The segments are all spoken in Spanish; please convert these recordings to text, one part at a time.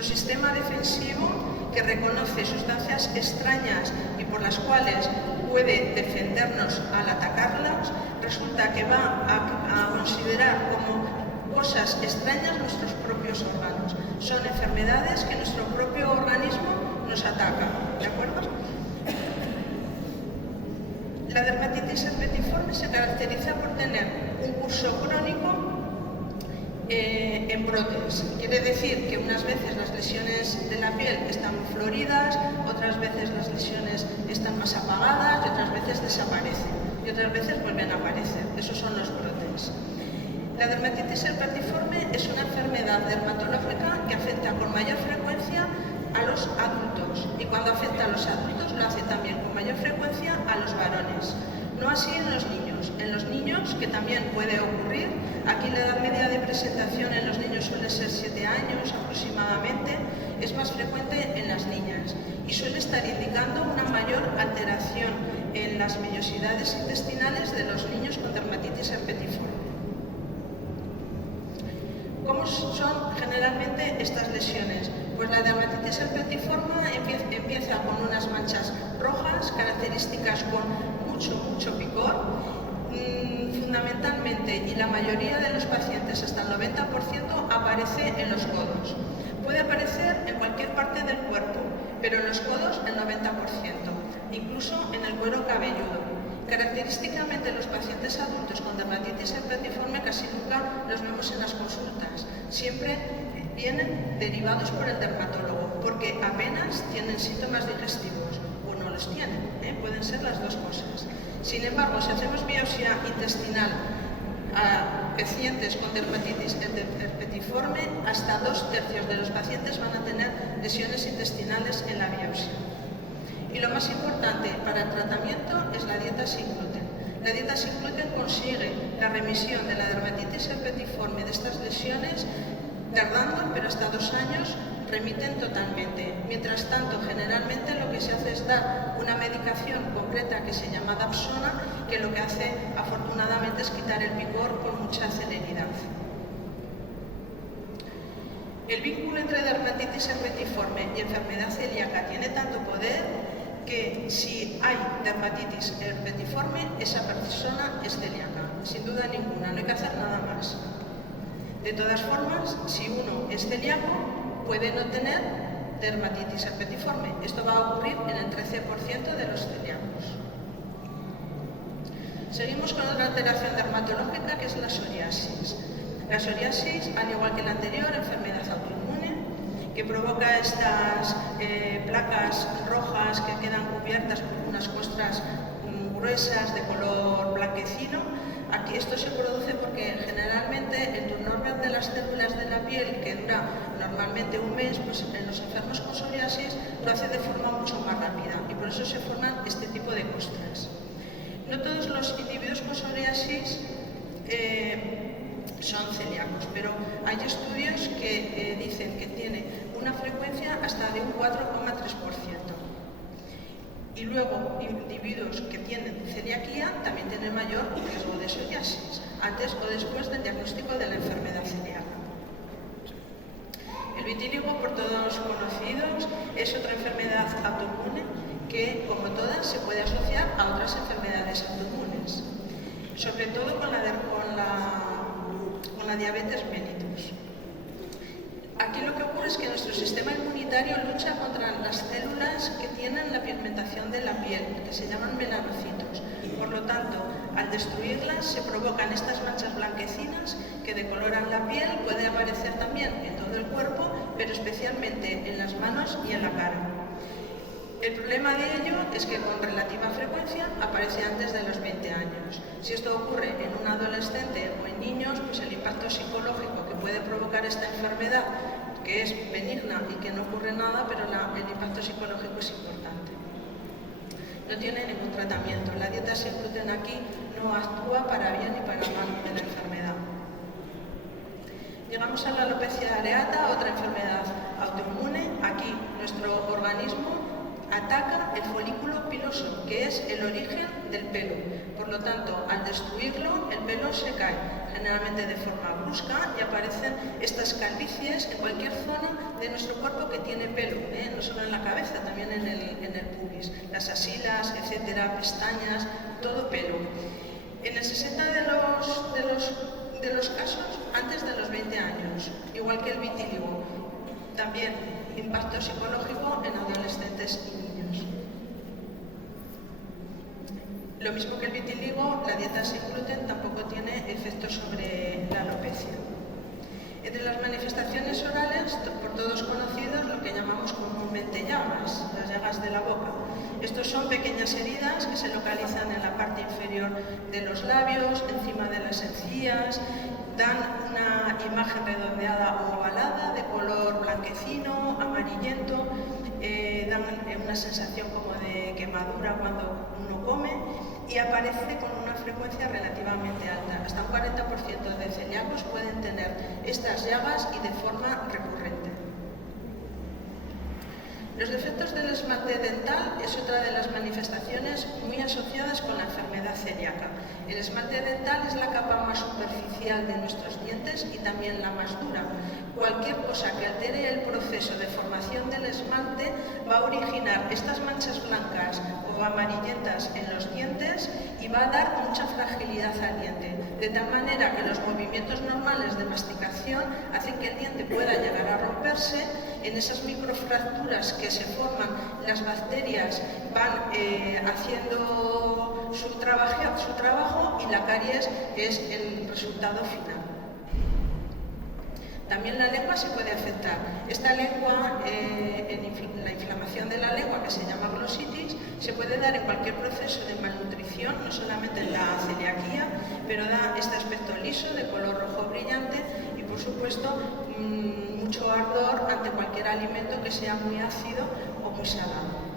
Nuestro sistema defensivo, que reconoce sustancias extrañas y por las cuales puede defendernos al atacarlas, resulta que va a considerar como cosas extrañas nuestros propios órganos. Son enfermedades que nuestro propio organismo nos ataca, ¿de acuerdo? La dermatitis herpetiforme se caracteriza por tener un curso crónico en brotes. Quiere decir que unas veces las lesiones de la piel están floridas, otras veces las lesiones están más apagadas y otras veces desaparecen y otras veces vuelven a aparecer. Esos son los brotes. La dermatitis herpetiforme es una enfermedad dermatológica que afecta con mayor frecuencia a los adultos, y cuando afecta a los adultos lo hace también con mayor frecuencia a los varones. No así en los niños. En los niños, que también puede ocurrir, aquí la edad media de presentación en los niños suele ser 7 años aproximadamente, es más frecuente en las niñas y suele estar indicando una mayor alteración en las vellosidades intestinales de los niños con dermatitis herpetiforme. ¿Cómo son generalmente estas lesiones? Pues la dermatitis herpetiforme empieza con unas manchas rojas, características con mucho picor, fundamentalmente, y la mayoría de los pacientes, hasta el 90%, aparece en los codos. Puede aparecer en cualquier parte del cuerpo, pero en los codos el 90%, incluso en el cuero cabelludo. Característicamente, los pacientes adultos con dermatitis herpetiforme casi nunca los vemos en las consultas. Siempre vienen derivados por el dermatólogo, porque apenas tienen síntomas digestivos, o no los tienen, pueden ser las dos cosas. Sin embargo, si hacemos biopsia intestinal a pacientes con dermatitis herpetiforme, hasta 2/3 de los pacientes van a tener lesiones intestinales en la biopsia. Y lo más importante para el tratamiento es la dieta sin gluten. La dieta sin gluten consigue la remisión de la dermatitis herpetiforme de estas lesiones tardando, pero hasta 2 años remiten totalmente. Mientras tanto, generalmente lo que se hace es dar una medicación concreta que se llama Dapsona, que lo que hace afortunadamente es quitar el picor con mucha celeridad. El vínculo entre dermatitis herpetiforme y enfermedad celíaca tiene tanto poder que si hay dermatitis herpetiforme, esa persona es celíaca, sin duda ninguna, no hay que hacer nada más. De todas formas, si uno es celíaco, puede no tener dermatitis herpetiforme. Esto va a ocurrir en el 13% de los celíacos. Seguimos con otra alteración dermatológica, que es la psoriasis. La psoriasis, al igual que la anterior, enfermedad autoinmune, que provoca estas placas rojas que quedan cubiertas por unas costras gruesas de color blanquecino. Aquí esto se produce porque generalmente el turnover de las células de la piel, que dura normalmente un mes, pues en los enfermos con psoriasis lo hace de forma mucho más rápida y por eso se forman este tipo de costras. No todos los individuos con psoriasis son celíacos, pero hay estudios que dicen que tiene una frecuencia hasta de un 4,3%. Y luego, individuos que tienen celiaquía también tienen mayor riesgo de psoriasis, antes o después del diagnóstico de la enfermedad celíaca. El vitíligo, por todos conocidos, es otra enfermedad autoinmune que, como todas, se puede asociar a otras enfermedades autoinmunes, sobre todo con la diabetes mellitus. Aquí lo que ocurre es que nuestro sistema inmunitario lucha contra las células que tienen la pigmentación de la piel, que se llaman melanocitos. Por lo tanto, al destruirlas se provocan estas manchas blanquecinas que decoloran la piel, puede aparecer también en todo el cuerpo, pero especialmente en las manos y en la cara. El problema de ello es que con relativa frecuencia aparece antes de los 20 años. Si esto ocurre en un adolescente o en niños, pues el impacto psicológico que puede provocar esta enfermedad, que es benigna y que no ocurre nada, pero el impacto psicológico es importante. No tiene ningún tratamiento. La dieta sin gluten aquí no actúa para bien ni para mal de la enfermedad. Llegamos a la alopecia areata, otra enfermedad autoinmune. Aquí nuestro organismo Ataca el folículo piloso, que es el origen del pelo. Por lo tanto, al destruirlo, el pelo se cae, generalmente de forma brusca, y aparecen estas calvicies en cualquier zona de nuestro cuerpo que tiene pelo, no solo en la cabeza, también en el pubis, las axilas, etcétera, pestañas, todo pelo. En el 60 de los casos, antes de los 20 años, igual que el vitíligo, también impacto psicológico en adolescentes y niños. Lo mismo que el vitíligo, la dieta sin gluten tampoco tiene efectos sobre la alopecia. Entre las manifestaciones orales, por todos conocidos, lo que llamamos comúnmente llagas, las llagas de la boca. Estos son pequeñas heridas que se localizan en la parte inferior de los labios, encima de las encías, dan una imagen redondeada o ovalada de color blanquecino, amarillento, dan una sensación como de quemadura cuando uno come y aparece con una frecuencia relativamente alta. Hasta un 40% de celíacos pueden tener estas llagas y de forma recurrente. Los defectos del esmalte dental es otra de las manifestaciones muy asociadas con la enfermedad celíaca. El esmalte dental es la capa más superficial de nuestros dientes y también la más dura. Cualquier cosa que altere el proceso de formación del esmalte va a originar estas manchas blancas o amarillentas en los dientes y va a dar mucha fragilidad al diente, de tal manera que los movimientos normales de masticación hacen que el diente pueda llegar a romperse. En esas microfracturas que se forman, las bacterias van haciendo su trabajo y la caries es el resultado final. También la lengua se puede afectar. Esta lengua, la inflamación de la lengua, que se llama glositis, se puede dar en cualquier proceso de malnutrición, no solamente en la celiaquía, pero da este aspecto liso, de color rojo brillante y, por supuesto, mucho ardor ante cualquier alimento que sea muy ácido o muy salado.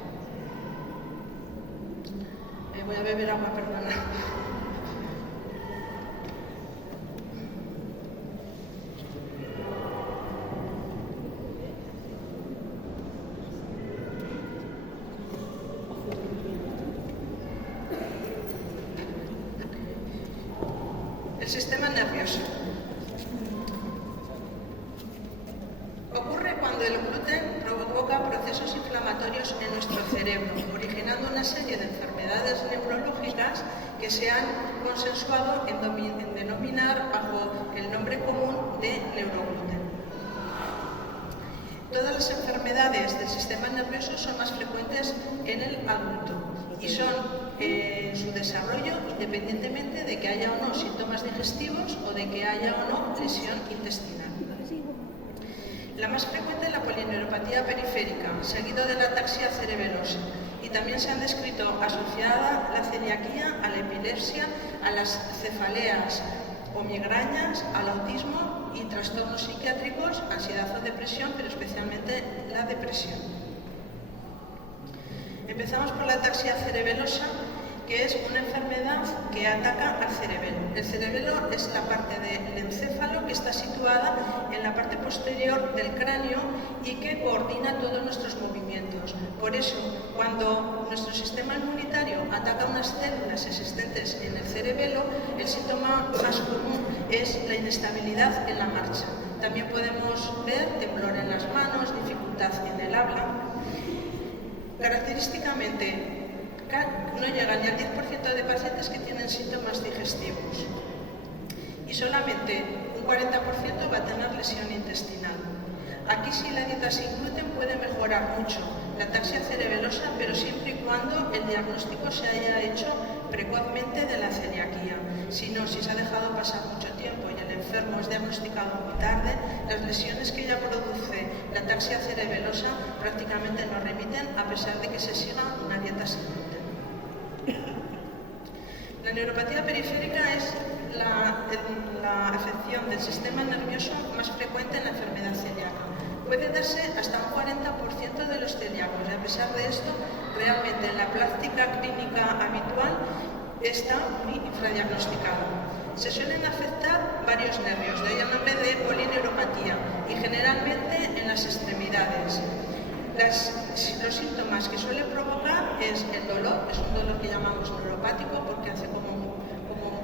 Voy a beber agua, perdona. El sistema nervioso. Ocurre cuando el gluten provoca procesos inflamatorios en nuestro cerebro, originando una serie de enfermedades neurológicas que se han consensuado en denominar bajo el nombre común de neurogluten. Todas las enfermedades del sistema nervioso son más frecuentes en el adulto y son su desarrollo independientemente de que haya o no síntomas digestivos o de que haya o no lesión intestinal. La más frecuente es la polineuropatía periférica, seguido de la ataxia cerebelosa, y también se han descrito asociada la celiaquía a la epilepsia, a las cefaleas o migrañas, al autismo y trastornos psiquiátricos, ansiedad o depresión, pero especialmente la depresión. Empezamos por la ataxia cerebelosa, que es una enfermedad que ataca al cerebelo. El cerebelo es la parte del encéfalo que está situada en la parte posterior del cráneo y que coordina todos nuestros movimientos. Por eso, cuando nuestro sistema inmunitario ataca unas células existentes en el cerebelo, el síntoma más común es la inestabilidad en la marcha. También podemos ver temblor en las manos, dificultad en el habla. Característicamente, no llega ni al 10% de pacientes que tienen síntomas digestivos y solamente un 40% va a tener lesión intestinal. Aquí sí la dieta sin gluten puede mejorar mucho la ataxia cerebelosa, pero siempre y cuando el diagnóstico se haya hecho precozmente de la celiaquía. Si no, si se ha dejado pasar mucho tiempo y el enfermo es diagnosticado muy tarde, las lesiones que ya produce la ataxia cerebelosa prácticamente no remiten a pesar de que se siga una dieta sin gluten. La neuropatía periférica es la afección del sistema nervioso más frecuente en la enfermedad celíaca. Puede darse hasta un 40% de los celíacos y a pesar de esto, realmente en la práctica clínica habitual está muy infradiagnosticado. Se suelen afectar varios nervios, de ahí el nombre de polineuropatía y generalmente en las extremidades. Los síntomas que suele que llamamos neuropático porque hace como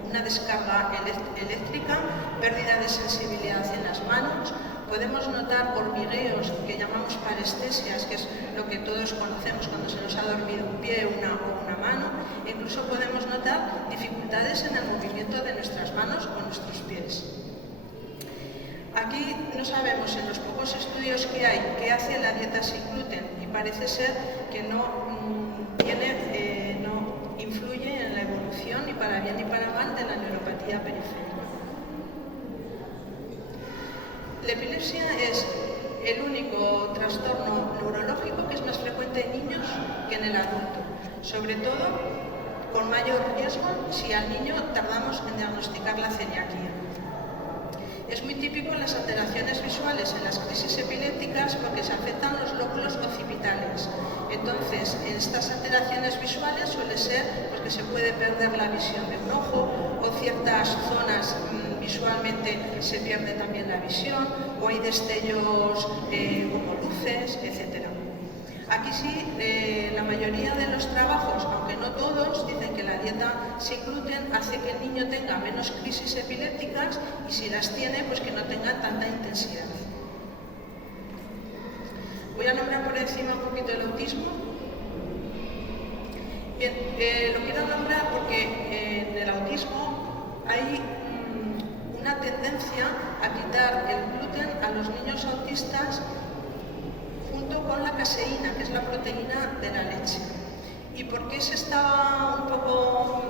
una descarga eléctrica, pérdida de sensibilidad en las manos. Podemos notar hormigueos que llamamos parestesias, que es lo que todos conocemos cuando se nos ha dormido un pie o una mano. E incluso podemos notar dificultades en el movimiento de nuestras manos o nuestros pies. Aquí no sabemos en los pocos estudios que hay qué hace la dieta sin gluten y parece ser que no influye en la evolución ni para bien ni para mal de la neuropatía periférica. La epilepsia es el único trastorno neurológico que es más frecuente en niños que en el adulto, sobre todo con mayor riesgo si al niño tardamos en diagnosticar la celiaquía. Es muy típico en las alteraciones visuales en las crisis epilépticas porque se afectan los lóbulos occipitales. Entonces, en estas alteraciones visuales suele ser pues, que se puede perder la visión de un ojo o ciertas zonas visualmente se pierde también la visión o hay destellos como luces, etc. Aquí sí, la mayoría de los trabajos, aunque no todos, dicen que la dieta sin gluten hace que el niño tenga menos crisis epilépticas y si las tiene, pues que no tenga tanta intensidad. Voy a nombrar por encima un poquito el autismo. Bien, lo quiero nombrar porque en el autismo hay una tendencia a quitar el gluten a los niños autistas con la caseína, que es la proteína de la leche. ¿Y por qué se estaba un poco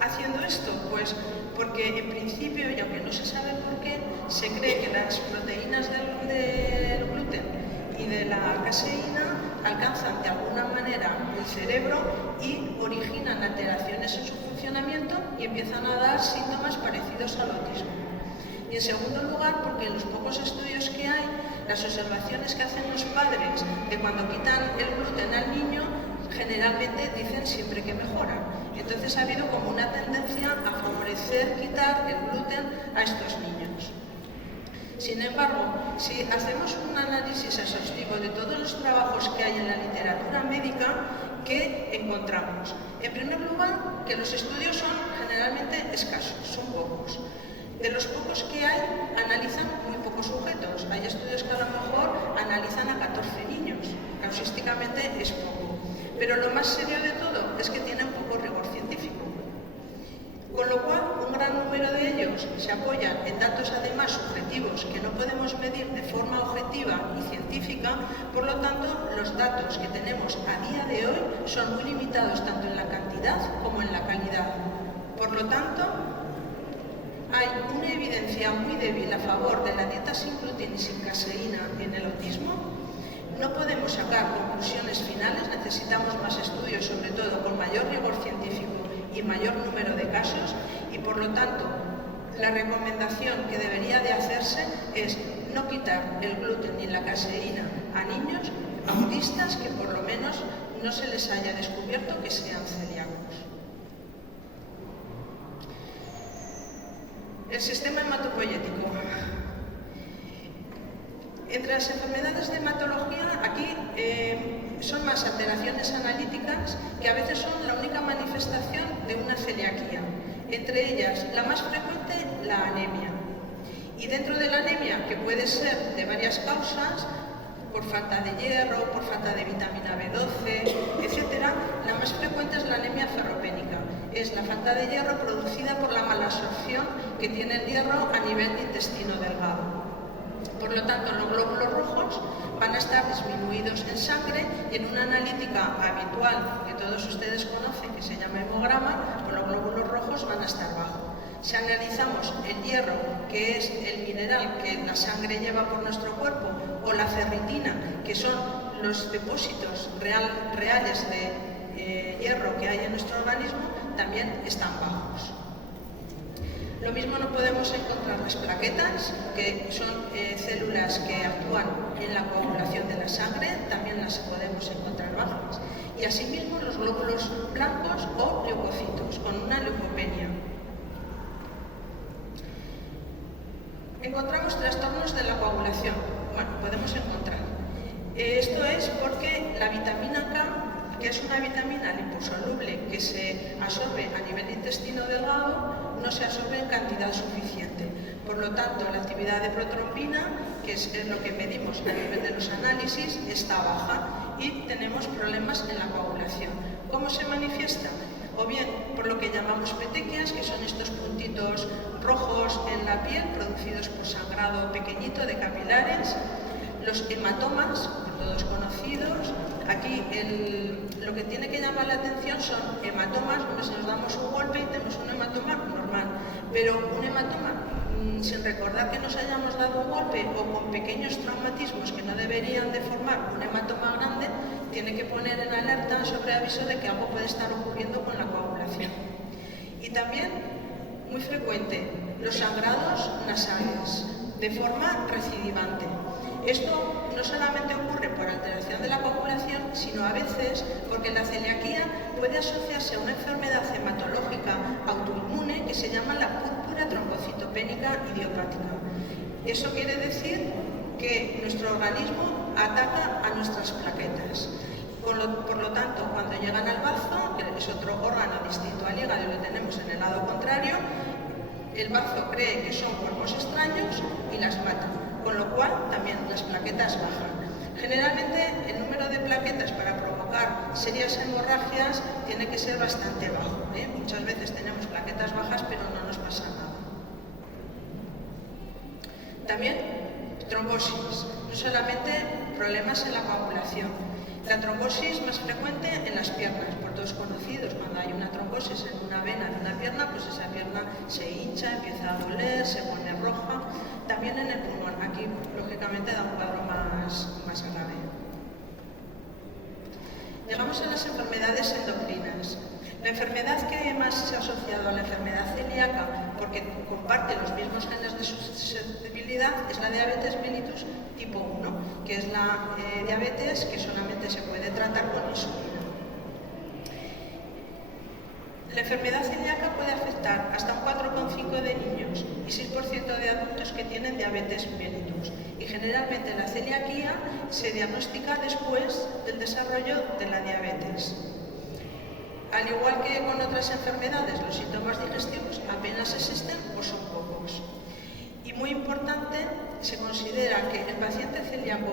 haciendo esto? Pues porque en principio, y aunque no se sabe por qué, se cree que las proteínas del gluten y de la caseína alcanzan de alguna manera el cerebro y originan alteraciones en su funcionamiento y empiezan a dar síntomas parecidos al autismo. Y en segundo lugar, porque en los pocos estudios que hay, las observaciones que hacen los padres de cuando quitan el gluten al niño, generalmente dicen siempre que mejora. Entonces ha habido como una tendencia a favorecer quitar el gluten a estos niños. Sin embargo, si hacemos un análisis exhaustivo de todos los trabajos que hay en la literatura médica, ¿qué encontramos? En primer lugar, que los estudios son generalmente escasos, son pocos. De los pocos que hay, analizan muy pocos sujetos. Hay estudios que a lo mejor analizan a 14 niños. Causísticamente es poco. Pero lo más serio de todo es que tienen poco rigor científico. Con lo cual, un gran número de ellos se apoyan en datos además subjetivos que no podemos medir de forma objetiva y científica. Por lo tanto, los datos que tenemos a día de hoy son muy limitados tanto en la cantidad como en la calidad. Por lo tanto, hay una evidencia muy débil a favor de la dieta sin gluten y sin caseína en el autismo. No podemos sacar conclusiones finales, necesitamos más estudios, sobre todo con mayor rigor científico y mayor número de casos, y por lo tanto la recomendación que debería de hacerse es no quitar el gluten ni la caseína a niños autistas que por lo menos no se les haya descubierto que sean celíacos. El sistema hematopoyético. Entre las enfermedades de hematología, aquí son más alteraciones analíticas que a veces son la única manifestación de una celiaquía. Entre ellas, la más frecuente, la anemia. Y dentro de la anemia, que puede ser de varias causas, por falta de hierro, por falta de vitamina B12, etc., la más frecuente es la anemia ferropénica. Es la falta de hierro producida por la mala absorción que tiene el hierro a nivel de intestino delgado. Por lo tanto, los glóbulos rojos van a estar disminuidos en sangre y en una analítica habitual que todos ustedes conocen, que se llama hemograma, pues los glóbulos rojos van a estar bajos. Si analizamos el hierro, que es el mineral que la sangre lleva por nuestro cuerpo, o la ferritina, que son los depósitos reales de hierro que hay en nuestro organismo, también están bajos. Lo mismo no podemos encontrar las plaquetas, que son células que actúan en la coagulación de la sangre, también las podemos encontrar bajas. Y asimismo los glóbulos blancos o leucocitos, con una leucopenia. Encontramos trastornos de la coagulación. Bueno, podemos encontrar. Esto es porque la vitamina K, porque es una vitamina liposoluble que se absorbe a nivel de intestino delgado, no se absorbe en cantidad suficiente. Por lo tanto, la actividad de protrombina, que es lo que medimos a nivel de los análisis, está baja y tenemos problemas en la coagulación. ¿Cómo se manifiesta? O bien por lo que llamamos petequias, que son estos puntitos rojos en la piel producidos por sangrado pequeñito de capilares, los hematomas, todos conocidos. Aquí lo que tiene que llamar la atención son hematomas, donde si nos damos un golpe y tenemos un hematoma normal, pero un hematoma sin recordar que nos hayamos dado un golpe o con pequeños traumatismos que no deberían de formar un hematoma grande, tiene que poner en alerta sobre aviso de que algo puede estar ocurriendo con la coagulación. Y también, muy frecuente, los sangrados nasales, de forma recidivante. Esto no solamente ocurre por alteración de la coagulación, sino a veces porque la celiaquía puede asociarse a una enfermedad hematológica autoinmune que se llama la púrpura trombocitopénica idiopática. Eso quiere decir que nuestro organismo ataca a nuestras plaquetas. Por lo tanto, cuando llegan al bazo, que es otro órgano distinto al hígado y lo tenemos en el lado contrario, el bazo cree que son cuerpos extraños y las mata, con lo cual también las plaquetas bajan. Generalmente el número de plaquetas para provocar serias hemorragias tiene que ser bastante bajo, ¿eh? Muchas veces tenemos plaquetas bajas pero no nos pasa nada. También trombosis, no solamente problemas en la coagulación. La trombosis más frecuente en las piernas, por todos conocidos, cuando hay una trombosis en una vena de una pierna, pues esa pierna se hincha, empieza a doler, se pone roja. También en el pulmón, aquí lógicamente da un cuadro más grave. Llegamos a las enfermedades endocrinas. La enfermedad que más se ha asociado a la enfermedad celíaca, porque comparte los mismos genes de susceptibilidad, es la diabetes mellitus tipo 1, que es la diabetes que solamente se puede tratar con insulina. La enfermedad celíaca puede afectar hasta un 4,5% de niños y 6% de adultos que tienen diabetes mellitus. Y generalmente la celiaquía se diagnostica después del desarrollo de la diabetes. Al igual que con otras enfermedades, los síntomas digestivos apenas existen o son pocos. Y muy importante, se considera que el paciente celíaco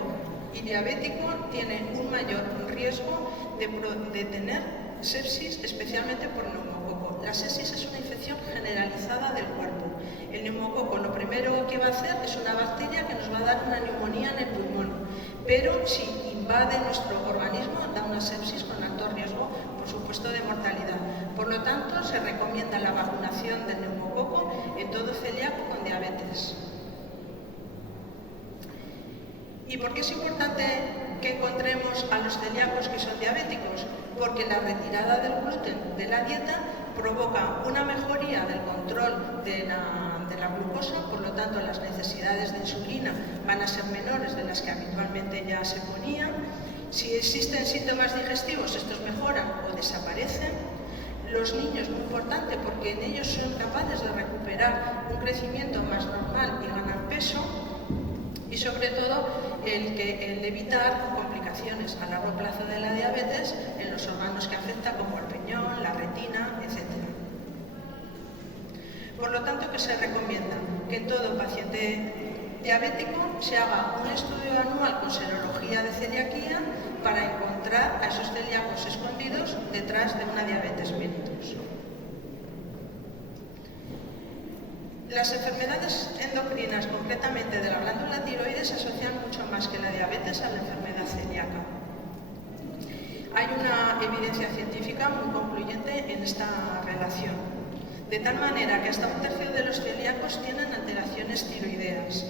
y diabético tiene un mayor riesgo de tener sepsis, especialmente por neumococo. La sepsis es una infección generalizada del cuerpo. El neumococo lo primero que va a hacer es una bacteria que nos va a dar una neumonía en el pulmón, pero si invade nuestro organismo da una sepsis con alto riesgo, por supuesto, de mortalidad. Por lo tanto, se recomienda la vacunación del neumococo en todo celíaco con diabetes. ¿Y por qué es importante que encontremos a los celíacos que son diabéticos? Porque la retirada del gluten de la dieta provoca una mejoría del control de la glucosa, por lo tanto las necesidades de insulina van a ser menores de las que habitualmente ya se ponían. Si existen síntomas digestivos, estos mejoran o desaparecen. Los niños, muy importante, porque en ellos son capaces de recuperar un crecimiento más normal y ganan peso. Y sobre todo, el evitar complicaciones a largo plazo de la diabetes en los órganos que afecta, como el riñón, la retina, etc. Por lo tanto, ¿qué se recomienda? Que en todo paciente diabético se haga un estudio anual con serología de celiaquía para encontrar a esos celíacos escondidos detrás de una diabetes mellitus. Las enfermedades endocrinas, concretamente de la glándula tiroides, se asocian mucho más que la diabetes a la enfermedad celíaca. Hay una evidencia científica muy concluyente en esta relación, de tal manera que hasta un tercio de los celíacos tienen alteraciones tiroideas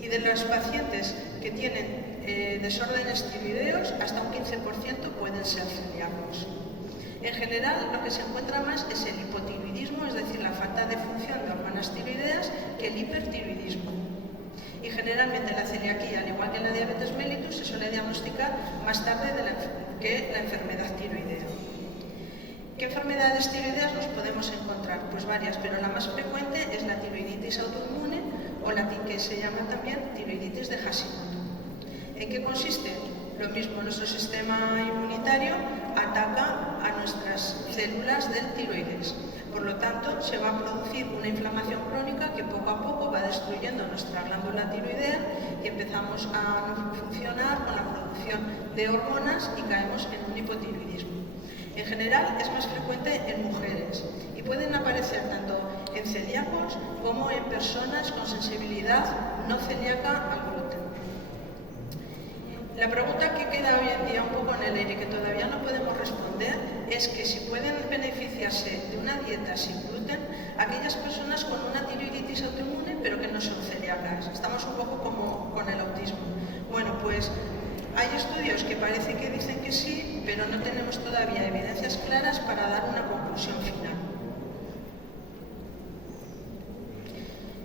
y de los pacientes que tienen desórdenes tiroideos, hasta un 15% pueden ser celíacos. En general, lo que se encuentra más es el hipotiroidismo, es decir, la falta de función de hormonas tiroideas, que el hipertiroidismo. Y generalmente la celiaquía, al igual que la diabetes mellitus, se suele diagnosticar más tarde que la enfermedad tiroidea. ¿Qué enfermedades tiroideas nos podemos encontrar? Pues varias, pero la más frecuente es la tiroiditis autoinmune o la que se llama también tiroiditis de Hashimoto. ¿En qué consiste? Lo mismo, nuestro sistema inmunitario ataca a nuestras células del tiroides. Por lo tanto, se va a producir una inflamación crónica que poco a poco va destruyendo nuestra glándula tiroidea y empezamos a no funcionar con la producción de hormonas y caemos en un hipotiroidismo. En general es más frecuente en mujeres y pueden aparecer tanto en celíacos como en personas con sensibilidad no celíaca al gluten. La pregunta que queda hoy en día un poco en el aire y que todavía no podemos responder es que si pueden beneficiarse de una dieta sin gluten aquellas personas con una tiroiditis autoinmune pero que no son celíacas. Estamos un poco como con el autismo. Bueno, pues hay estudios que parece que dicen que sí, pero no tenemos todavía evidencias claras para dar una conclusión final.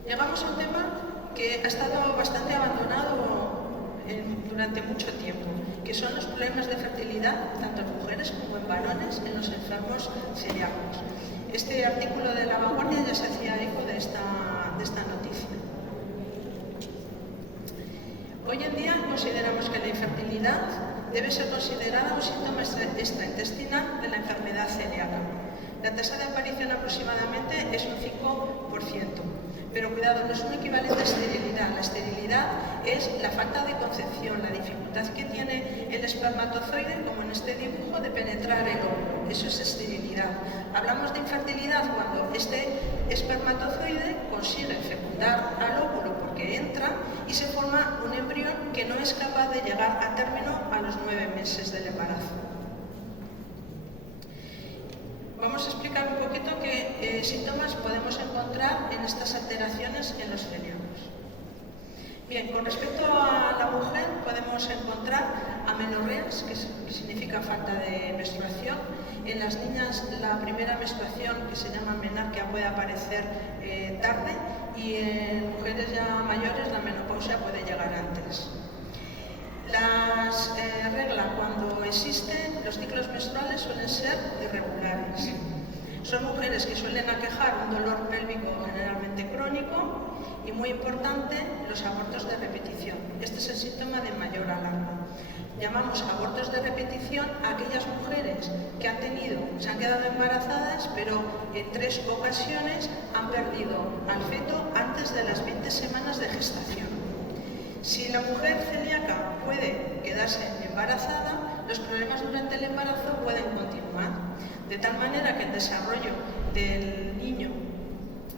Llegamos a un tema que ha estado bastante abandonado durante mucho tiempo, que son los problemas de fertilidad, tanto en mujeres como en varones, en los enfermos celíacos. Este artículo de La Vanguardia ya se hacía eco de esta noticia. Hoy en día consideramos que la infertilidad debe ser considerada un síntoma extraintestinal de la enfermedad celíaca. La tasa de aparición aproximadamente es un 5%. Pero cuidado, no es un equivalente a esterilidad. La esterilidad es la falta de concepción, la dificultad que tiene el espermatozoide, como en este dibujo, de penetrar el óvulo. Eso es esterilidad. Hablamos de infertilidad cuando este espermatozoide consigue fecundar al óvulo porque entra y se forma un embrión que no es capaz de llegar a término a los 9 meses del embarazo. Vamos a explicar un poquito qué síntomas podemos encontrar en estas alteraciones en los celíacos. Bien, con respecto a la mujer podemos encontrar amenorreas, que significa falta de menstruación. En las niñas la primera menstruación, que se llama menarquia, puede aparecer tarde, y en mujeres ya mayores la menopausia puede llegar antes. Las reglas, cuando existen, los ciclos menstruales suelen ser irregulares. Son mujeres que suelen aquejar un dolor pélvico generalmente crónico y, muy importante, los abortos de repetición. Este es el síntoma de mayor alarma. Llamamos abortos de repetición a aquellas mujeres que se han quedado embarazadas, pero en 3 ocasiones han perdido al feto antes de las 20 semanas de gestación. Si la mujer celíaca puede quedarse embarazada, los problemas durante el embarazo pueden continuar, de tal manera que el desarrollo del niño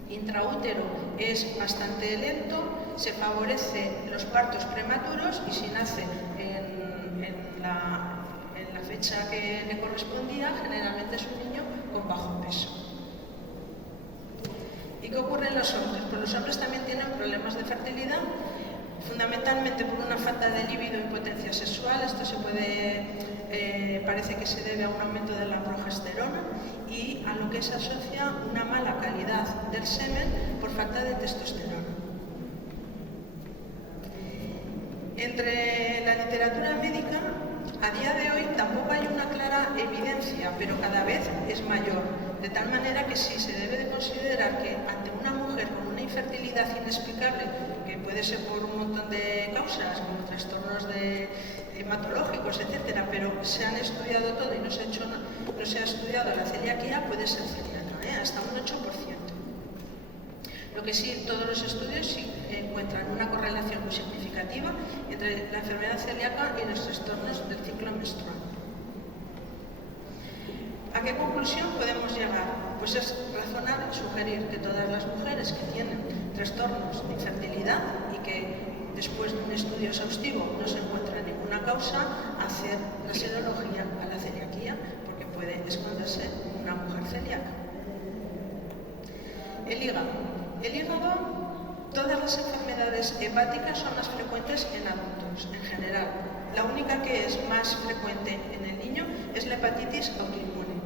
intraútero es bastante lento, se favorece los partos prematuros y si nace en la fecha que le correspondía, generalmente es un niño con bajo peso. ¿Y qué ocurre en los hombres? Pues los hombres también tienen problemas de fertilidad, fundamentalmente por una falta de libido e impotencia sexual. Esto parece que se debe a un aumento de la progesterona y a lo que se asocia una mala calidad del semen por falta de testosterona. Entre la literatura médica, a día de hoy tampoco hay una clara evidencia, pero cada vez es mayor, de tal manera que sí se debe de considerar que ante una mujer con una infertilidad inexplicable, que puede ser por un montón de causas, como trastornos hematológicos, etcétera, pero se han estudiado todo y no se ha estudiado la celiaquía, puede ser celíaca, hasta un 8%. Lo que sí, todos los estudios sí encuentran una correlación muy significativa entre la enfermedad celíaca y los trastornos del ciclo menstrual. ¿A qué conclusión podemos llegar? Pues es razonable sugerir que todas las mujeres que tienen trastornos de infertilidad y que después de un estudio exhaustivo no se encuentra ninguna causa, hacer la serología a la celiaquía, porque puede esconderse una mujer celíaca. El hígado. El hígado, todas las enfermedades hepáticas son más frecuentes en adultos, en general. La única que es más frecuente en el niño es la hepatitis autoinmune.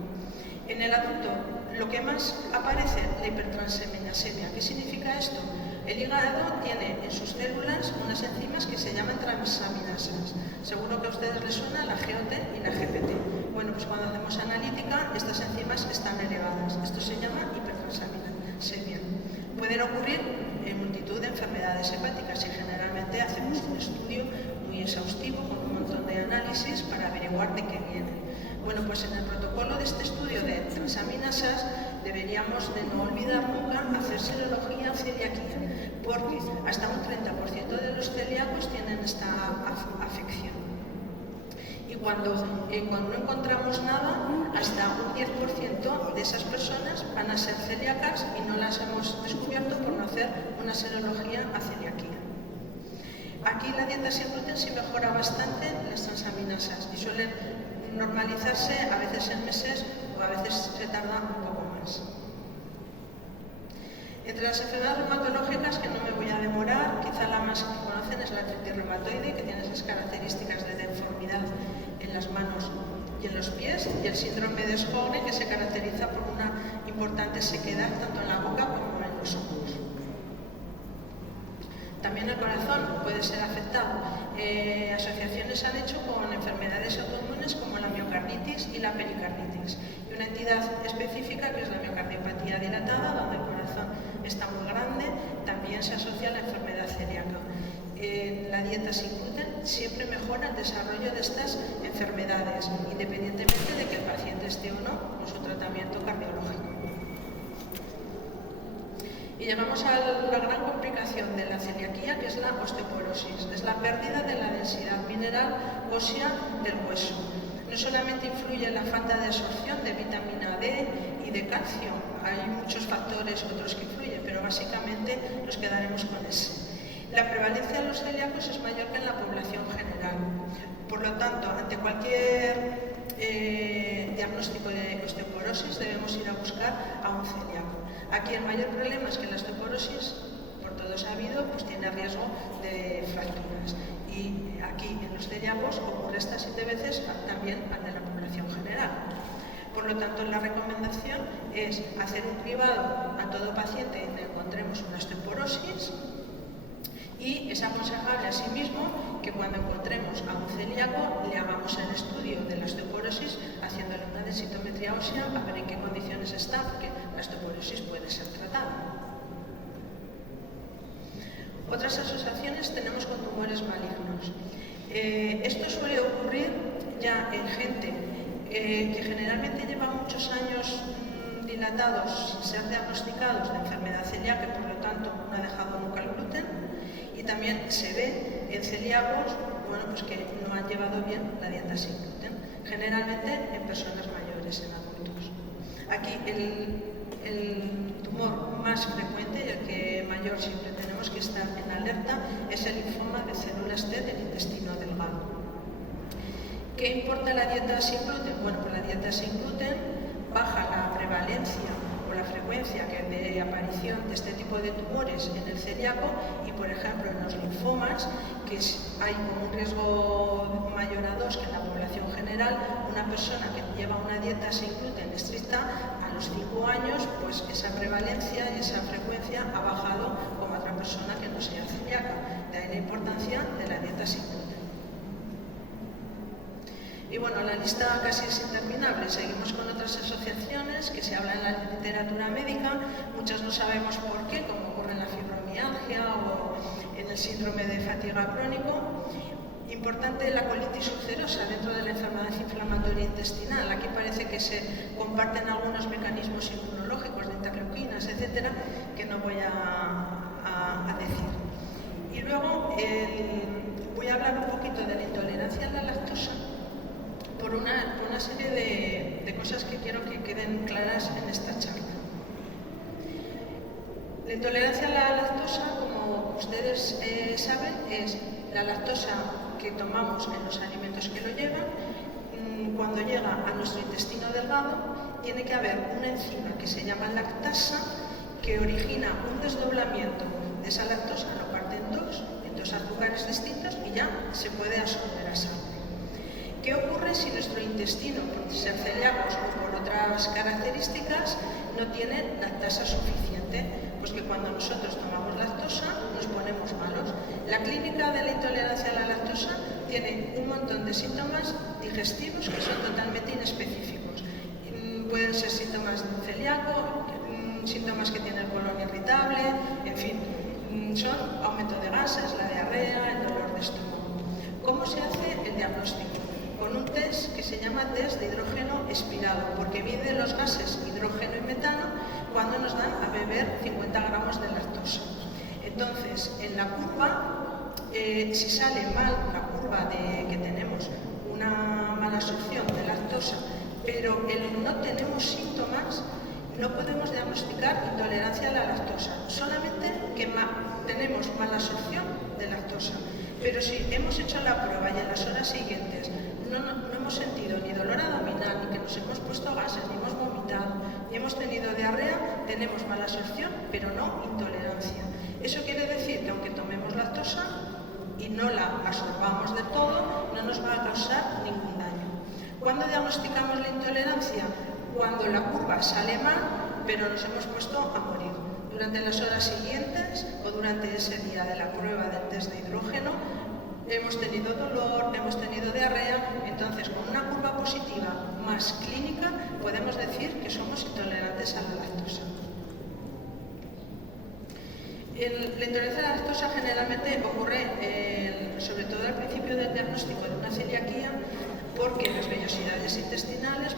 En el adulto, lo que más aparece es la hipertransemiasemia. ¿Qué significa esto? El hígado tiene en sus células unas enzimas que se llaman transaminasas. Seguro que a ustedes les suena la GOT y la GPT. Bueno, pues cuando hacemos analítica, estas enzimas están elevadas. Esto se llama hipertransemiasemia. Pueden ocurrir en multitud de enfermedades hepáticas y generalmente hacemos un estudio muy muy exhaustivo, con un montón de análisis para averiguar de qué viene. Bueno, pues en el protocolo de este estudio de transaminasas deberíamos de no olvidar nunca hacer serología celiaquía, porque hasta un 30% de los celíacos tienen esta afección. Y cuando no encontramos nada, hasta un 10% de esas personas van a ser celíacas y no las hemos descubierto por no hacer una serología a celiaquía. Aquí la dieta sin gluten sí mejora bastante las transaminasas y suelen normalizarse a veces en meses o a veces se tarda un poco más. Entre las enfermedades reumatológicas, que no me voy a demorar, quizá la más que conocen es la artritis reumatoide, que tiene esas características de deformidad en las manos y en los pies, y el síndrome de Sjögren, que se caracteriza por una importante sequedad tanto en la boca como en los ojos. También el corazón puede ser afectado. Asociaciones han hecho con enfermedades autoinmunes como la miocarditis y la pericarditis. Y una entidad específica, que es la miocardiopatía dilatada, donde el corazón está muy grande, también se asocia a la enfermedad celíaca. La dieta sin gluten siempre mejora el desarrollo de estas enfermedades, independientemente de que el paciente esté o no con su tratamiento cardiológico. Y llegamos a la gran complicación de la celiaquía, que es la osteoporosis. Es la pérdida de la densidad mineral ósea del hueso. No solamente influye la falta de absorción de vitamina D y de calcio, hay muchos factores otros que influyen, pero básicamente nos quedaremos con ese. La prevalencia de los celíacos es mayor que en la población general. Por lo tanto, ante cualquier diagnóstico de osteoporosis debemos ir a buscar a un celíaco. Aquí el mayor problema es que la osteoporosis, por todo sabido, pues tiene riesgo de fracturas. Y aquí en los celíacos ocurre hasta 7 veces también al de la población general. Por lo tanto, la recomendación es hacer un cribado a todo paciente donde encontremos una osteoporosis, y es aconsejable asimismo que cuando encontremos a un celíaco le hagamos el estudio de la osteoporosis haciéndole una densitometría ósea a ver en qué condiciones está, porque la osteoporosis puede ser tratada. Otras asociaciones tenemos con tumores malignos. Esto suele ocurrir ya en gente que generalmente lleva muchos años dilatados sin ser diagnosticados de enfermedad celíaca y por lo tanto no ha dejado nunca el gluten. Y también se ve en celíacos pues que no han llevado bien la dieta sin gluten, generalmente en personas mayores, en adultos. Aquí el tumor más frecuente y el que mayor siempre tenemos que estar en alerta es el linfoma de células T del intestino delgado. ¿Qué importa la dieta sin gluten? Bueno, pues la dieta sin gluten baja la prevalencia o la frecuencia de aparición de este tipo de tumores en el celíaco y, por ejemplo, en los linfomas, que hay un riesgo mayor a 2 que en la población general. Una persona que lleva una dieta sin gluten estricta, a los 5 años, pues esa prevalencia y esa frecuencia ha bajado como otra persona que no sea celíaca. De ahí la importancia de la dieta sin gluten. Y bueno, la lista casi es interminable. Seguimos con otras asociaciones que se habla en la literatura médica. Muchas no sabemos por qué, como ocurre en la fibromialgia o en el síndrome de fatiga crónico. Importante la colitis ulcerosa dentro de la enfermedad inflamatoria intestinal. Aquí parece que se comparten algunos mecanismos inmunológicos de interleuquinas, etcétera, que no voy a decir. Y luego voy a hablar un poquito de la intolerancia a la lactosa, por una serie de cosas que quiero que queden claras en esta charla. La intolerancia a la lactosa, como ustedes saben, es la lactosa que tomamos en los alimentos que lo llevan. Cuando llega a nuestro intestino delgado, tiene que haber una enzima que se llama lactasa, que origina un desdoblamiento de esa lactosa, lo parte en dos azúcares distintos y ya se puede absorber a sangre. ¿Qué ocurre si nuestro intestino, por ser celíacos o por otras características, no tiene lactasa suficiente? Pues que cuando nosotros tomamos lactosa nos ponemos malos. La clínica de la intolerancia a la lactosa tiene un montón de síntomas digestivos que son totalmente inespecíficos. Pueden ser síntomas de un celíaco, síntomas que tiene el colon irritable, en fin, son aumento de gases, la diarrea, el dolor de estómago. ¿Cómo test de hidrógeno expirado, porque mide los gases hidrógeno y metano cuando nos dan a beber 50 gramos de lactosa. Entonces, en la curva, si sale mal la curva de que tenemos una mala absorción de lactosa, pero no tenemos síntomas, no podemos diagnosticar intolerancia a la lactosa, solamente que tenemos mala absorción de lactosa. Pero si hemos hecho la prueba y en las horas siguientes no hemos sentido ni dolor abdominal, ni que nos hemos puesto gases, ni hemos vomitado, ni hemos tenido diarrea, tenemos mala absorción, pero no intolerancia. Eso quiere decir que aunque tomemos lactosa y no la absorbamos de todo, no nos va a causar ningún daño. ¿Cuándo diagnosticamos la intolerancia? Cuando la curva sale mal, pero nos hemos puesto a morir. Durante las horas siguientes o durante ese día de la prueba del test de hidrógeno, hemos tenido dolor, hemos tenido diarrea, entonces con una curva positiva más clínica podemos decir que somos intolerantes a la lactosa. La intolerancia a la lactosa generalmente ocurre, sobre todo al principio del diagnóstico de una celiaquía, porque las vellosidades intestinales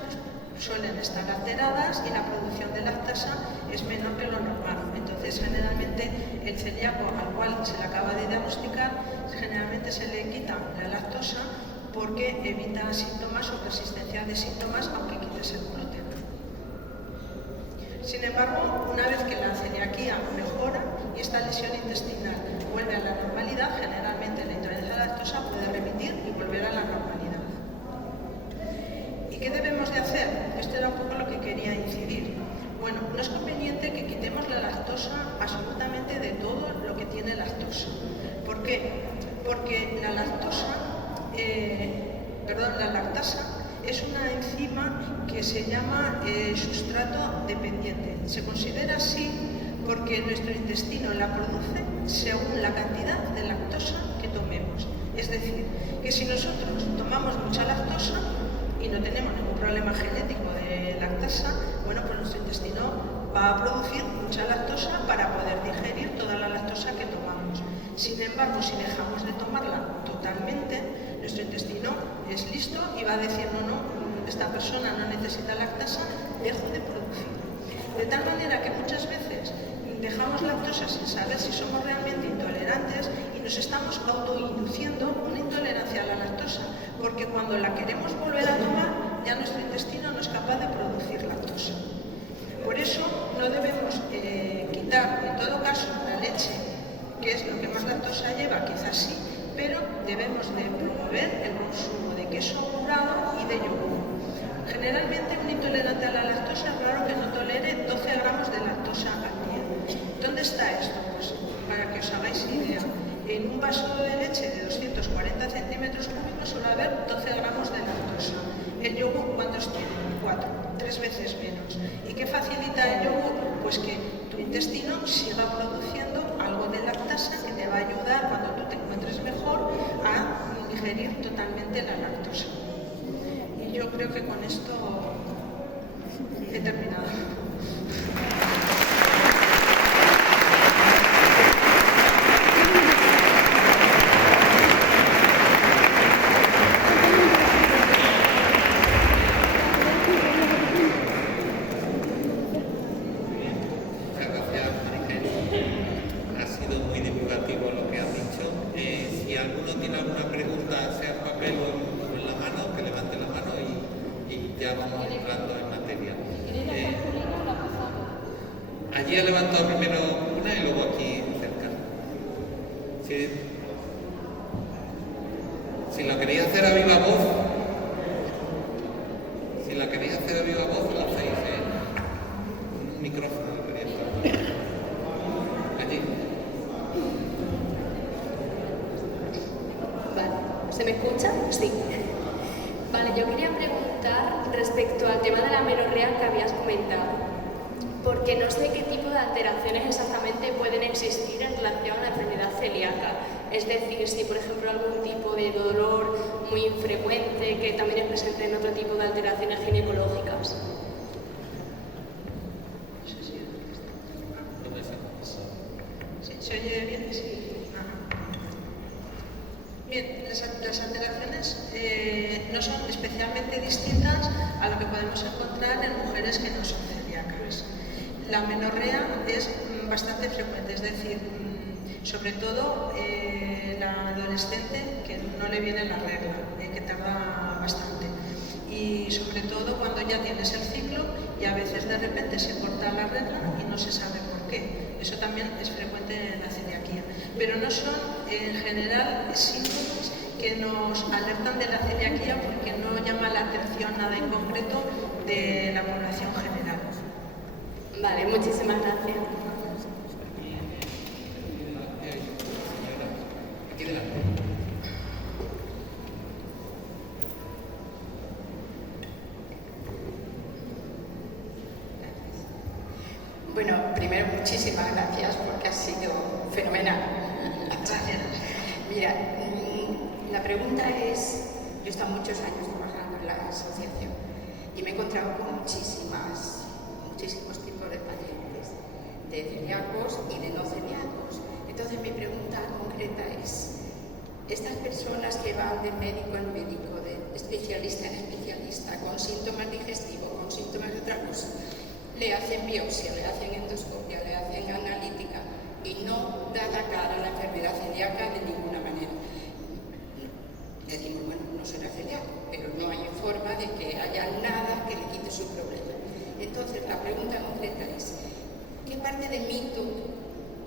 suelen estar alteradas y la producción de lactasa es menor que lo normal. Entonces, generalmente, el celíaco al cual se le acaba de diagnosticar, generalmente se le quita la lactosa porque evita síntomas o persistencia de síntomas, aunque quites el gluten. Sin embargo, una vez que la celiaquía mejora y esta lesión intestinal vuelve a la normalidad, generalmente la intolerancia a la lactosa puede remitir y volver a la normalidad. ¿Y qué debemos de hacer? Esto era un poco lo que quería incidir. Bueno, no es conveniente que quitemos la lactosa absolutamente de todo lo que tiene lactosa. ¿Por qué? Porque la lactasa es una enzima que se llama sustrato dependiente. Se considera así porque nuestro intestino la produce según la cantidad de lactosa que tomemos. Es decir, que si nosotros tomamos mucha lactosa y no tenemos ningún problema genético de lactasa, bueno, pues nuestro intestino va a producir mucha lactosa para poder digerir toda la lactosa que tomamos. Sin embargo, si dejamos de tomarla totalmente, nuestro intestino es listo y va a decir, no, esta persona no necesita lactasa, dejo de producir. De tal manera que muchas veces dejamos lactosa sin saber si somos realmente intolerantes y nos estamos autoinduciendo una intolerancia a la lactosa, porque cuando la queremos volver a tomar, ya nuestro intestino no es capaz de producir lactosa. Por eso no debemos quitar, en todo caso, la leche, que es lo que más lactosa lleva, quizás sí, pero debemos de promover el consumo de queso curado y de yogur. Generalmente un intolerante a la lactosa es raro que no tolere 12 gramos de lactosa al día. ¿Dónde está esto? Pues para que os hagáis idea, en un vaso de leche de 240 centímetros cúbicos suele haber 12 gramos de lactosa. ¿El yogur cuántos tiene? 4, 3 veces menos. ¿Y qué facilita el yogur? Pues que tu intestino siga produciendo algo de lactasa que te va a ayudar cuando tú te encuentres mejor a digerir totalmente la lactosa. Y yo creo que con esto he terminado. Allí ha levantado primero una y luego aquí cerca. Si la queréis hacer a viva voz, la hacéis, un micrófono allí. Vale, ¿se me escucha? Sí. Vale, yo quería preguntar respecto al tema de la amenorrea que habías comentado, porque no sé qué tipo de alteraciones exactamente pueden existir en relación a la enfermedad celíaca. Es decir, si por ejemplo algún tipo de dolor muy infrecuente que también es presente en otro tipo de alteraciones ginecológicas. ¿Se oye bien? Sí. Bien, las alteraciones no son especialmente distintas a lo que podemos encontrar en mujeres que no son celíacas. La amenorrea es bastante frecuente, es decir, sobre todo la adolescente que no le viene la regla, que tarda bastante. Y sobre todo cuando ya tienes el ciclo y a veces de repente se corta la regla y no se sabe por qué. Eso también es frecuente en la celiaquía. Pero no son en general síntomas que nos alertan de la celiaquía porque no llama la atención nada en concreto de la población general. Vale, muchísimas gracias. Aquí delante. Bueno, primero muchísimas gracias porque ha sido fenomenal. Gracias. Mira, la pregunta es, yo he estado muchos años trabajando en la asociación y me he encontrado con muchísimos tipos de pacientes, de celíacos y de no celíacos. Entonces mi pregunta concreta es, estas personas que van de médico en médico, de especialista en especialista, con síntomas digestivos, con síntomas de otra cosa, le hacen biopsia, le hacen endoscopia, le hacen analítica y no da la cara a la enfermedad celíaca de ninguna manera. Decimos, bueno, no será celíaco, pero no hay forma de que haya nada que le quite su problema. Entonces, la pregunta concreta es, ¿qué parte de mito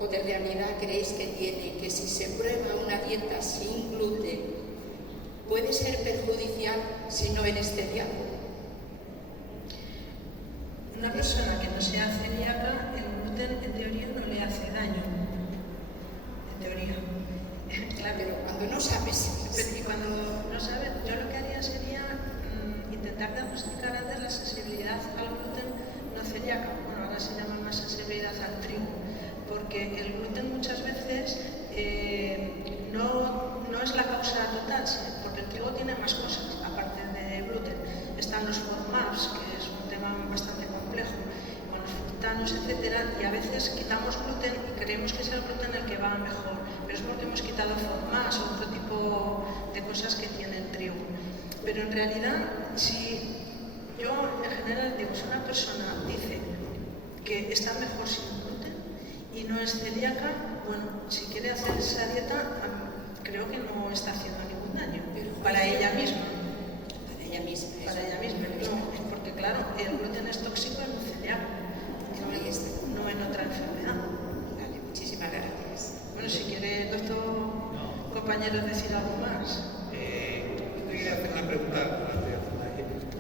o de realidad creéis que tiene que si se prueba una dieta sin gluten puede ser perjudicial si no eres celíaco? Una persona que no sea celíaca, el gluten en teoría no le hace daño. En teoría. Claro, pero cuando no sabes. Y cuando no sabes, yo lo que haría sería intentar diagnosticar antes la sensibilidad al gluten no celíaca. Bueno, ahora se llama más sensibilidad al trigo, porque el gluten muchas veces no es la causa total, porque el trigo tiene más cosas aparte de gluten. Están los FODMAPs, que es un tema bastante complejo, con los frutanos, etcétera, y a veces quitamos gluten y creemos que es el gluten el que va mejor, pero es porque hemos quitado FODMAPs o otro tipo de cosas que tiene el trigo. Pero en realidad, si yo en general digo, si una persona dice que está mejor sin gluten y no es celíaca, bueno, si quiere hacer esa dieta, creo que no está haciendo ningún daño, para ella misma. Para ella misma, no, porque claro, el gluten es tóxico en un celíaco, no en otra enfermedad. Vale, muchísimas gracias. Bueno, si quiere nuestro compañero decir algo más. Te quería hacer una pregunta.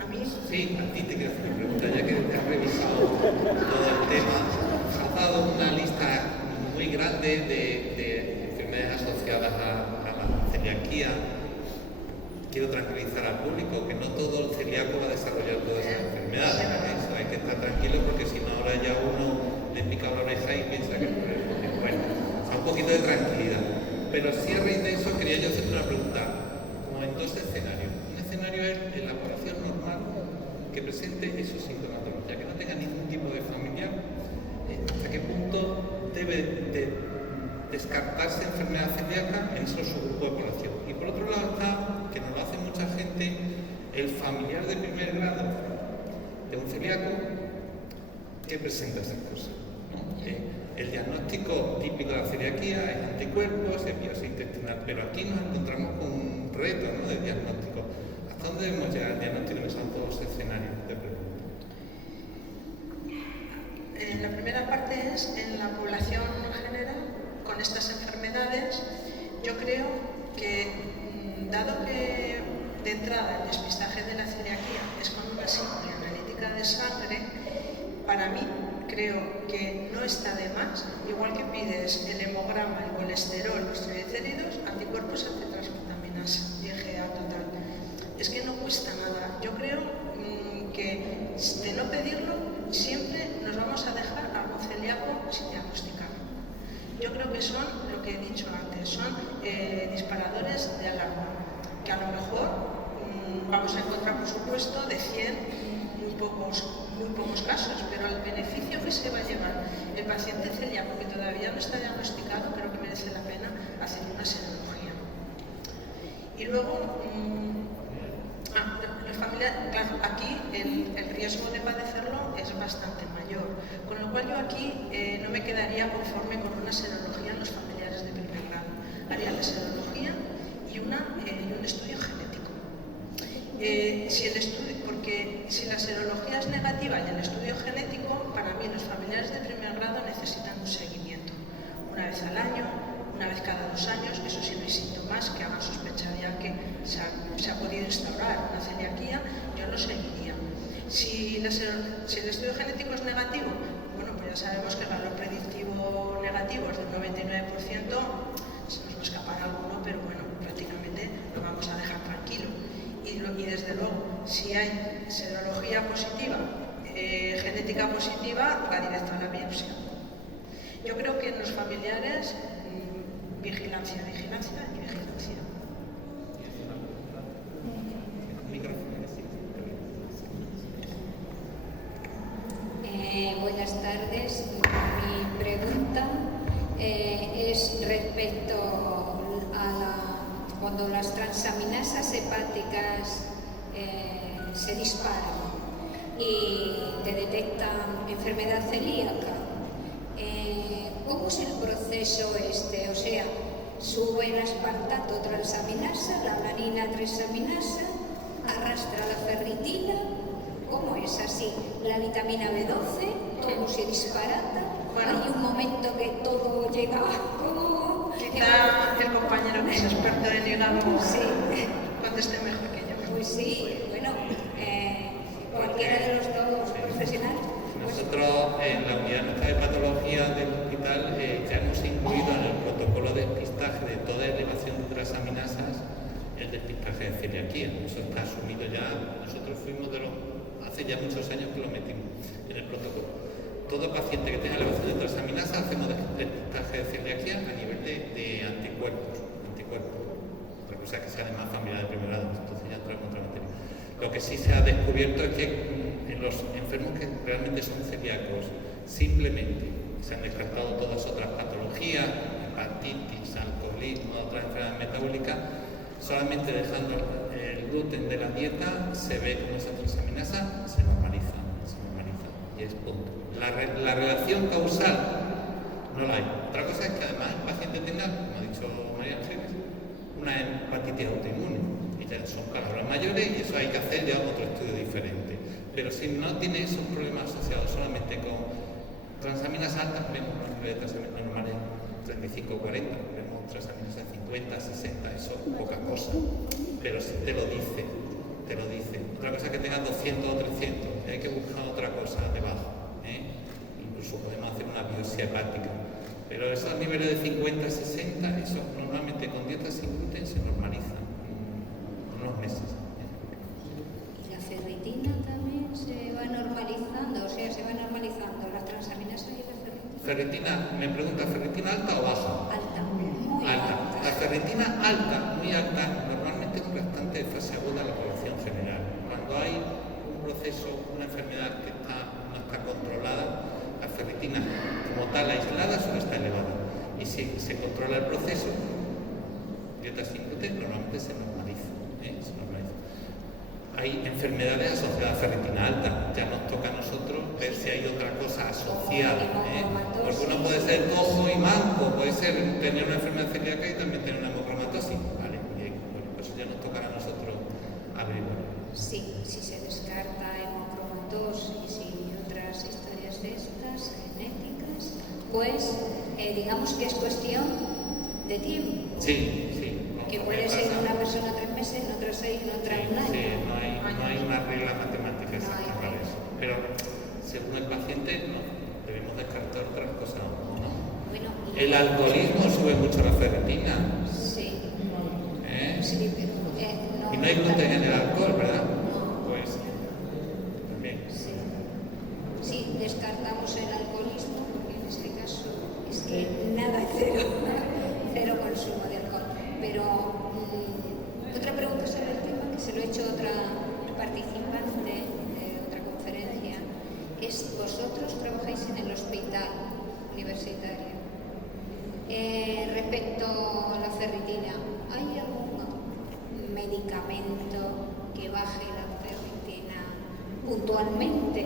¿A mí? Sí, a ti te quiero hacer una pregunta, ya que te has revisado todo el tema. Has dado una lista muy grande de enfermedades asociadas a la celiaquía. Quiero tranquilizar al público que no todo el celíaco va a desarrollar todas esas enfermedades. Eso hay que estar tranquilo porque si no ahora ya uno le pica la oreja y piensa que es por el gluten. Bueno, un poquito de tranquilidad. Pero sí a raíz de eso quería yo hacerte una pregunta, como en dos escenarios. Un escenario es en la población normal que presente esos sintomatología, que no tenga ningún tipo de familiar. ¿Hasta qué punto debe de descartarse enfermedad celíaca en esos subgrupos de población? Y por otro lado está, que nos lo hace mucha gente, el familiar de primer grado de un celíaco que presenta esas cosas, ¿no? El diagnóstico típico de la celiaquía es anticuerpos, es biopsia intestinal, pero aquí nos encontramos con un reto, ¿no?, de diagnóstico. ¿Hasta dónde debemos llegar al diagnóstico en esos dos escenarios de pregunta? La primera parte es en la población general con estas enfermedades. Yo creo que, dado que de entrada el despistaje de la celiaquía es con una simple analítica de sangre, para mí creo que no está de más, igual que pides el hemograma, el colesterol, los triglicéridos, anticuerpos, antitransglutaminasa, IgA total. Es que no cuesta nada. Yo creo que de no pedirlo siempre nos vamos a dejar algún celíaco sin diagnosticar. Yo creo que son, lo que he dicho antes, son disparadores de alarma, que a lo mejor vamos a encontrar, por supuesto, de 100 muy pocos casos, pero el beneficio que se va a llevar el paciente celíaco que todavía no está diagnosticado, creo que merece la pena hacer una serología. Y luego, las familias, claro, aquí el riesgo de padecerlo es bastante mayor, con lo cual yo aquí no me quedaría conforme con una serología en los familiares de primer grado. Haría la serología y un estudio genético. Porque si la serología es negativa y el estudio genético, para mí los familiares de primer grado necesitan un seguimiento. Una vez al año, una vez cada 2 años, eso sí no hay síntomas que hagan sospechar ya que se ha podido instaurar una celiaquía, yo lo seguiría. Si el estudio genético es negativo, bueno, pues ya sabemos que el valor predictivo negativo es del 99%, se nos va a escapar alguno, pero bueno, prácticamente lo vamos a dejar tranquilo. Y desde luego, si hay serología positiva, genética positiva, va directo a la biopsia. Yo creo que en los familiares, vigilancia y vigilancia. Buenas tardes. Mi pregunta es respecto a cuando las transaminasas hepáticas se disparan y te detectan enfermedad celíaca. ¿Cómo es el proceso este? O sea, sube el aspartato transaminasa, la alanina transaminasa, arrastra la ferritina. ¿Cómo es así? La vitamina B12, todo se disparata. Bueno, hay un momento que todo llega como... Quizá el compañero que es experto en hígado sí. conteste mejor que yo. Pues sí, bueno, cualquiera de los dos profesionales. Nosotros en la unidad nuestra de patología del hospital ya hemos incluido en el protocolo de despistaje de toda elevación de transaminasas el despistaje de celiaquía. Eso está asumido ya. Nosotros fuimos hace ya muchos años que lo metimos en el protocolo. Todo paciente que tenga elevación de transaminasa hacemos despistaje de celiaquía a nivel de anticuerpos. Otra cosa es que sea además familiar de primer grado, entonces ya entramos en otra materia. Lo que sí se ha descubierto es que en los enfermos que realmente son celíacos, simplemente se han descartado todas otras patologías, hepatitis, alcoholismo, otras enfermedades metabólicas, solamente dejando el gluten de la dieta se ve como esa transaminasa se normaliza y es punto. La relación causal no la hay. Otra cosa es que además el paciente tenga, como ha dicho María Ángeles, una hepatitis autoinmune. Y ya son palabras mayores y eso hay que hacer ya otro estudio diferente. Pero si no tiene esos problemas asociados solamente con transaminas altas, vemos los niveles de transaminas normales 35-40, vemos transaminas de 50, 60, eso es poca cosa. Pero si te lo dice. Otra cosa es que tengas 200 o 300, hay que buscar otra cosa debajo. Incluso podemos hacer una biopsia hepática. Pero esos niveles de 50, 60, eso normalmente con dietas sin gluten se normalizan unos meses. ¿Y la ferritina también se va normalizando? O sea, se va normalizando las transaminasas y la ferritina. Ferritina, me pregunta, ¿ferritina alta o baja? Alta, muy alta. La ferritina alta, muy alta, normalmente es un restante de fase aguda en la población general. Cuando hay un proceso, una enfermedad que no está controlada, la ferritina como tal aislada solo está elevada. Y si se controla el proceso, dieta sin gluten normalmente se normaliza. Hay enfermedades asociadas a ferritina alta. Ya nos toca a nosotros ver si hay otra cosa asociada. Porque uno puede ser cojo y manco, puede ser tener una enfermedad celíaca y también tener una hemocromatosis. Vale, bien, bueno, pues ya nos tocará a nosotros averiguar. Sí, si se descarta hemocromatosis y otras historias de estas genéticas, pues digamos que es cuestión de tiempo. Sí. Que puede ser en una persona 3 meses, en otra 6, en otra un año. Sí, no hay una regla matemática exacta para eso. Pero según el paciente, no. Debemos descartar otras cosas. ¿No? Bueno, el alcoholismo sube mucho la ferritina. Sí. Sí, pero no. Y no hay gluten en el alcohol, ¿verdad? No. Pues también. Sí, descartamos el alcoholismo, porque en este caso es que nada, cero consumo de alcohol. Pero otra pregunta sobre el tema, que se lo he hecho a otra participante de otra conferencia, es: vosotros trabajáis en el hospital universitario. Respecto a la ferritina, ¿hay alguna medicamento que baje la ferritina puntualmente?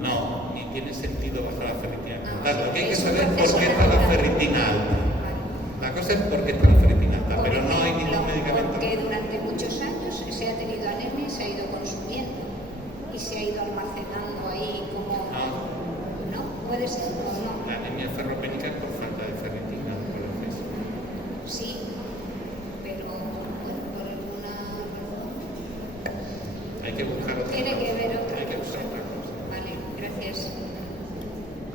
No, ni tiene sentido bajar la ferritina. No, Claro, lo que hay que es un saber es por proceso qué está la natural. ferritina alta. Vale. La cosa es por qué está la ferritina alta, Porque, pero no hay ningún medicamento. Porque durante muchos años se ha tenido anemia y se ha ido consumiendo y se ha ido almacenando ahí como... ¿No? ¿Puede ser o no? La anemia ferropénica es por falta de ferritina, por lo que es. Sí, pero bueno, por alguna razón. Hay que buscar otra Tiene cosa. que ver otra Hay que cosa. buscar otra cosa. Vale, gracias.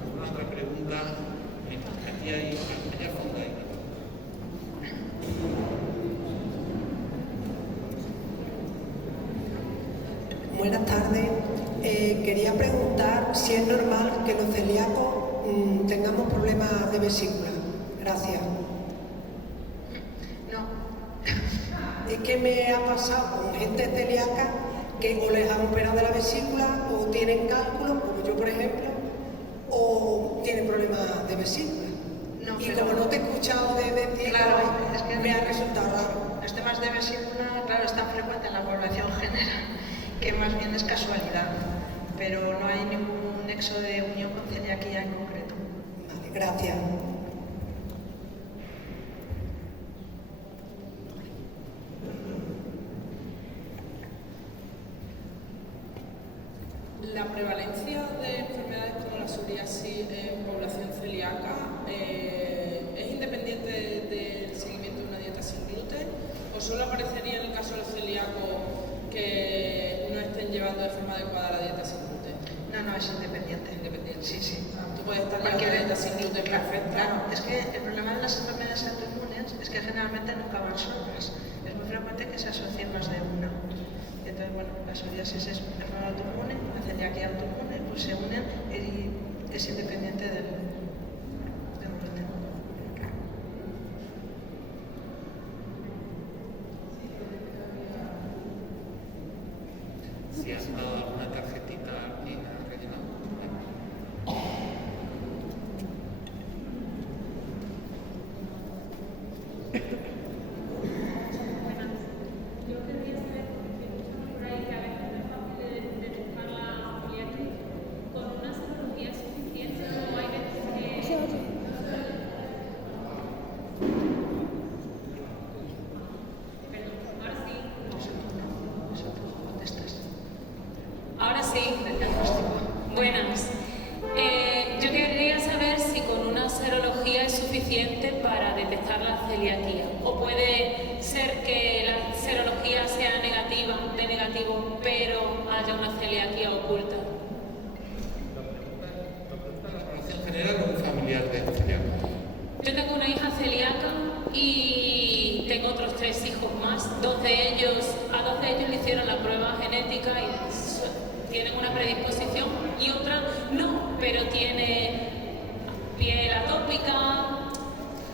¿Alguna otra pregunta? Aquí hay, allá al fondo hay. Buenas tardes. Quería preguntar si es normal que los celíacos tengamos problemas de vesícula. Gracias. No, Es que me ha pasado con gente celíaca que o les han operado de la vesícula o tienen cálculos, como yo por ejemplo, o tienen problemas de vesícula. No, Y pero- como no te he escuchado de ti, Claro, es que- me ha resultado raro. los temas de vesícula, claro, es tan frecuente en la población general que más bien es casualidad, pero no hay ningún nexo de unión con celiaquía en concreto. Vale, gracias. La prevalencia de enfermedades como la psoriasis en población celíaca es independiente del seguimiento de una dieta sin gluten, o solo aparecería en el caso de los celíacos que no estén llevando de forma adecuada la dieta sin gluten. No, es independiente. Independiente. Sí, sí. Tú puedes estar llevando Cualquier una dieta sin gluten perfecta. Claro, es que el problema de las enfermedades autoinmunes es que generalmente nunca van solas. Es muy frecuente que se asocien más de una. Entonces, bueno, la psoriasis es una enfermedad autoinmune, la celiaquía autoinmune, pues se unen y es independiente del gluten. Si has dado alguna tarjetita a alguien, ha rellenado. Yo quería saber, porque escuchamos por ahí que a veces no es fácil de detectar la celiaquía. ¿Con una serología es suficiente o hay veces que...? Perdón, ahora sí. Eso tú contestas. Ahora sí. Buenas. Yo quería saber si con una serología es suficiente para detectar la celiaquía. O puede ser que la serología sea negativa, de negativo, pero haya una celiaquía oculta. ¿La población general o un familiar de celíaco? Yo tengo una hija celíaca y tengo otros 3 hijos más. A 2 de ellos le hicieron la prueba genética y tienen una predisposición y otra no, pero tiene piel atópica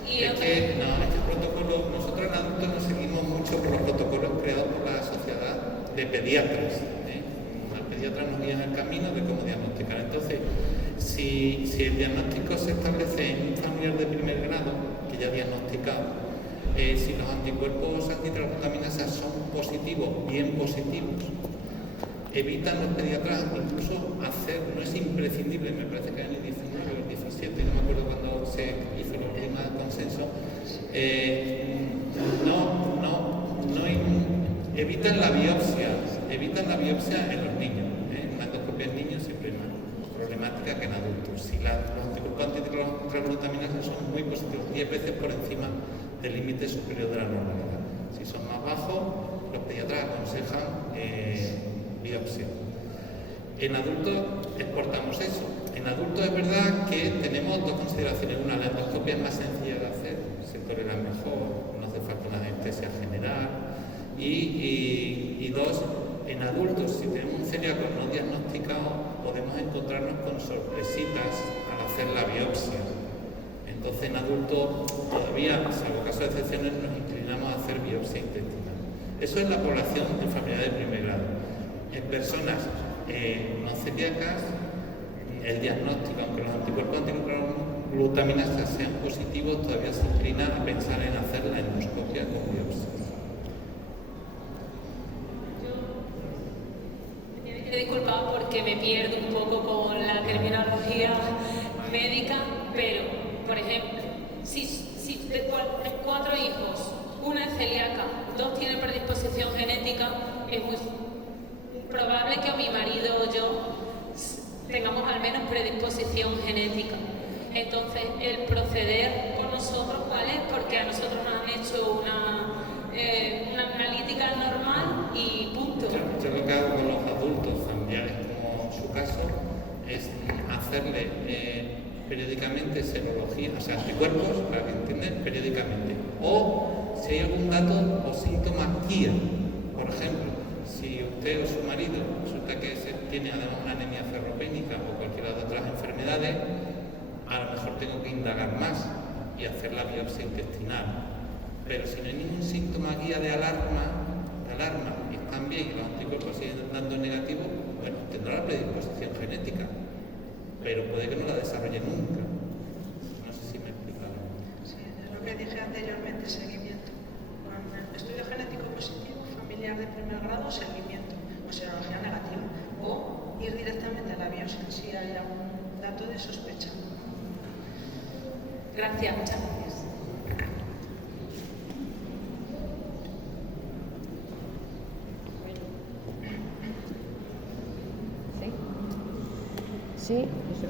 y Es que, no, este protocolo, nosotros en adultos nos seguimos mucho por los protocolos creados por la sociedad de pediatras. Los pediatras nos guían el camino de cómo diagnosticar. Entonces, si el diagnóstico se establece en un familiar de primer grado, que ya ha diagnosticado, si los anticuerpos antitransglutaminasas son positivos, bien positivos, evitan los pediatras incluso hacer, no es imprescindible, me parece que en el 19 o el 17, no me acuerdo cuando se hizo la última consenso, evitan la biopsia en los niños. Una endoscopia en niños siempre es más problemática que en adultos. Si los anticuerpos antitransglutaminasas son muy positivos, 10 veces por encima del límite superior de la normalidad. Si son más bajos, los pediatras aconsejan biopsia. En adultos exportamos eso. En adultos es verdad que tenemos 2 consideraciones. Una, la endoscopia es más sencilla de hacer, se tolera mejor, no hace falta una anestesia general. Y 2, en adultos, si tenemos un celíaco no diagnosticado, podemos encontrarnos con sorpresitas al hacer la biopsia. Entonces, en adultos, todavía, salvo casos de excepciones, nos inclinamos a hacer biopsia intestinal. Eso es la población de enfermedad de primer grado. En personas no celíacas, el diagnóstico, aunque los anticuerpos antiglutaminasas sean positivos, todavía se inclina a pensar en hacer la endoscopia con biopsia. disculpa porque me pierdo un poco con la terminología médica, pero, por ejemplo, si de 4 hijos, una es celíaca, 2 tienen predisposición genética, es muy probable que mi marido o yo tengamos al menos predisposición genética. Entonces, el proceder con nosotros, ¿cuál es? Porque a nosotros nos han hecho una analítica normal y punto. Yo lo que hago con los adultos familiares, como su caso, es hacerle periódicamente serología, o sea, anticuerpos, para que entiendan, periódicamente. O si hay algún dato o síntoma guía, por ejemplo, si usted o su marido resulta que tiene además una anemia ferropénica o cualquiera de otras enfermedades, a lo mejor tengo que indagar más y hacer la biopsia intestinal. Pero si no hay ningún síntoma guía de alarma y están bien y los anticuerpos siguen dando negativo, bueno, tendrá la predisposición genética, pero puede que no la desarrolle nunca. No sé si me he explicado. Sí, es lo que dije anteriormente, seguimiento. Con estudio genético positivo, familiar de primer grado, seguimiento, o serología negativa. O ir directamente a la biopsia si hay algún dato de sospecha. Gracias, muchas gracias. Sí, eso.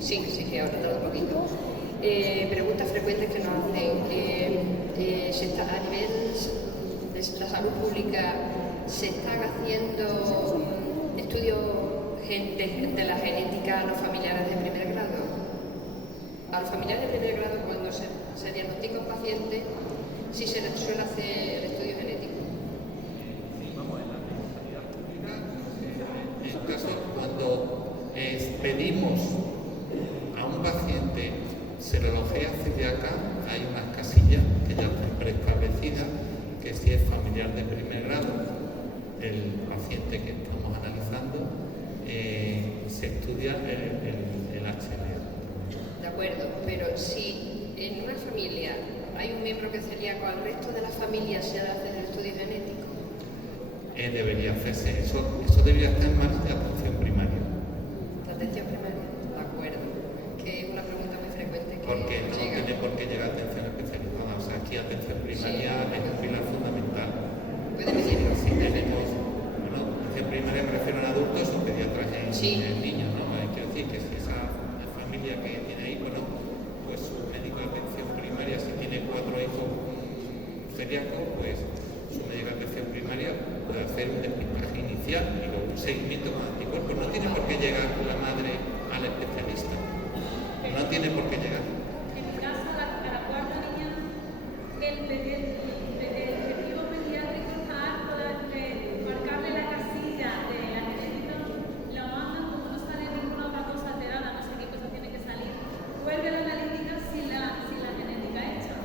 Sí, ahora todo un poquito. Preguntas frecuentes que nos hacen. A nivel de la salud pública, ¿se están haciendo estudios de la genética a los familiares de primer grado? A los familiares de primer grado, cuando se diagnostica un paciente, sí se les suele hacer el estudio genético. En el caso, cuando pedimos a un paciente serología celíaca, hay unas casillas que ya están preestablecidas, que si es familiar de primer grado, el paciente que estamos analizando, se estudia el HLA. De acuerdo, pero si en una familia hay un miembro que es celíaco, ¿al resto de la familia se hace el estudio genético? Debería hacerse, eso debería estar en manos de atención primaria. La atención primaria, de acuerdo, que es una pregunta muy frecuente. Porque no tiene por qué llegar a atención especializada, o sea, aquí atención primaria es un pilar fundamental. Puede venir. Si tenemos, atención primaria me refiero a adultos o pediatras en niños, ¿no? Quiero decir que si esa familia que tiene ahí, pues su médico de atención primaria, si tiene 4 hijos celíacos, pues su médico de atención primaria puede hacer un despistaje inicial y luego un seguimiento con anticuerpos. No tiene por qué llegar la madre al especialista. No tiene por qué llegar. En mi caso, a la cuarta niña, el objetivo pediátrico está harto de marcarle la casilla de la genética, lo mandan como no sale ninguna otra cosa alterada, no sé qué cosa tiene que salir, vuelve a la analítica sin la genética hecha.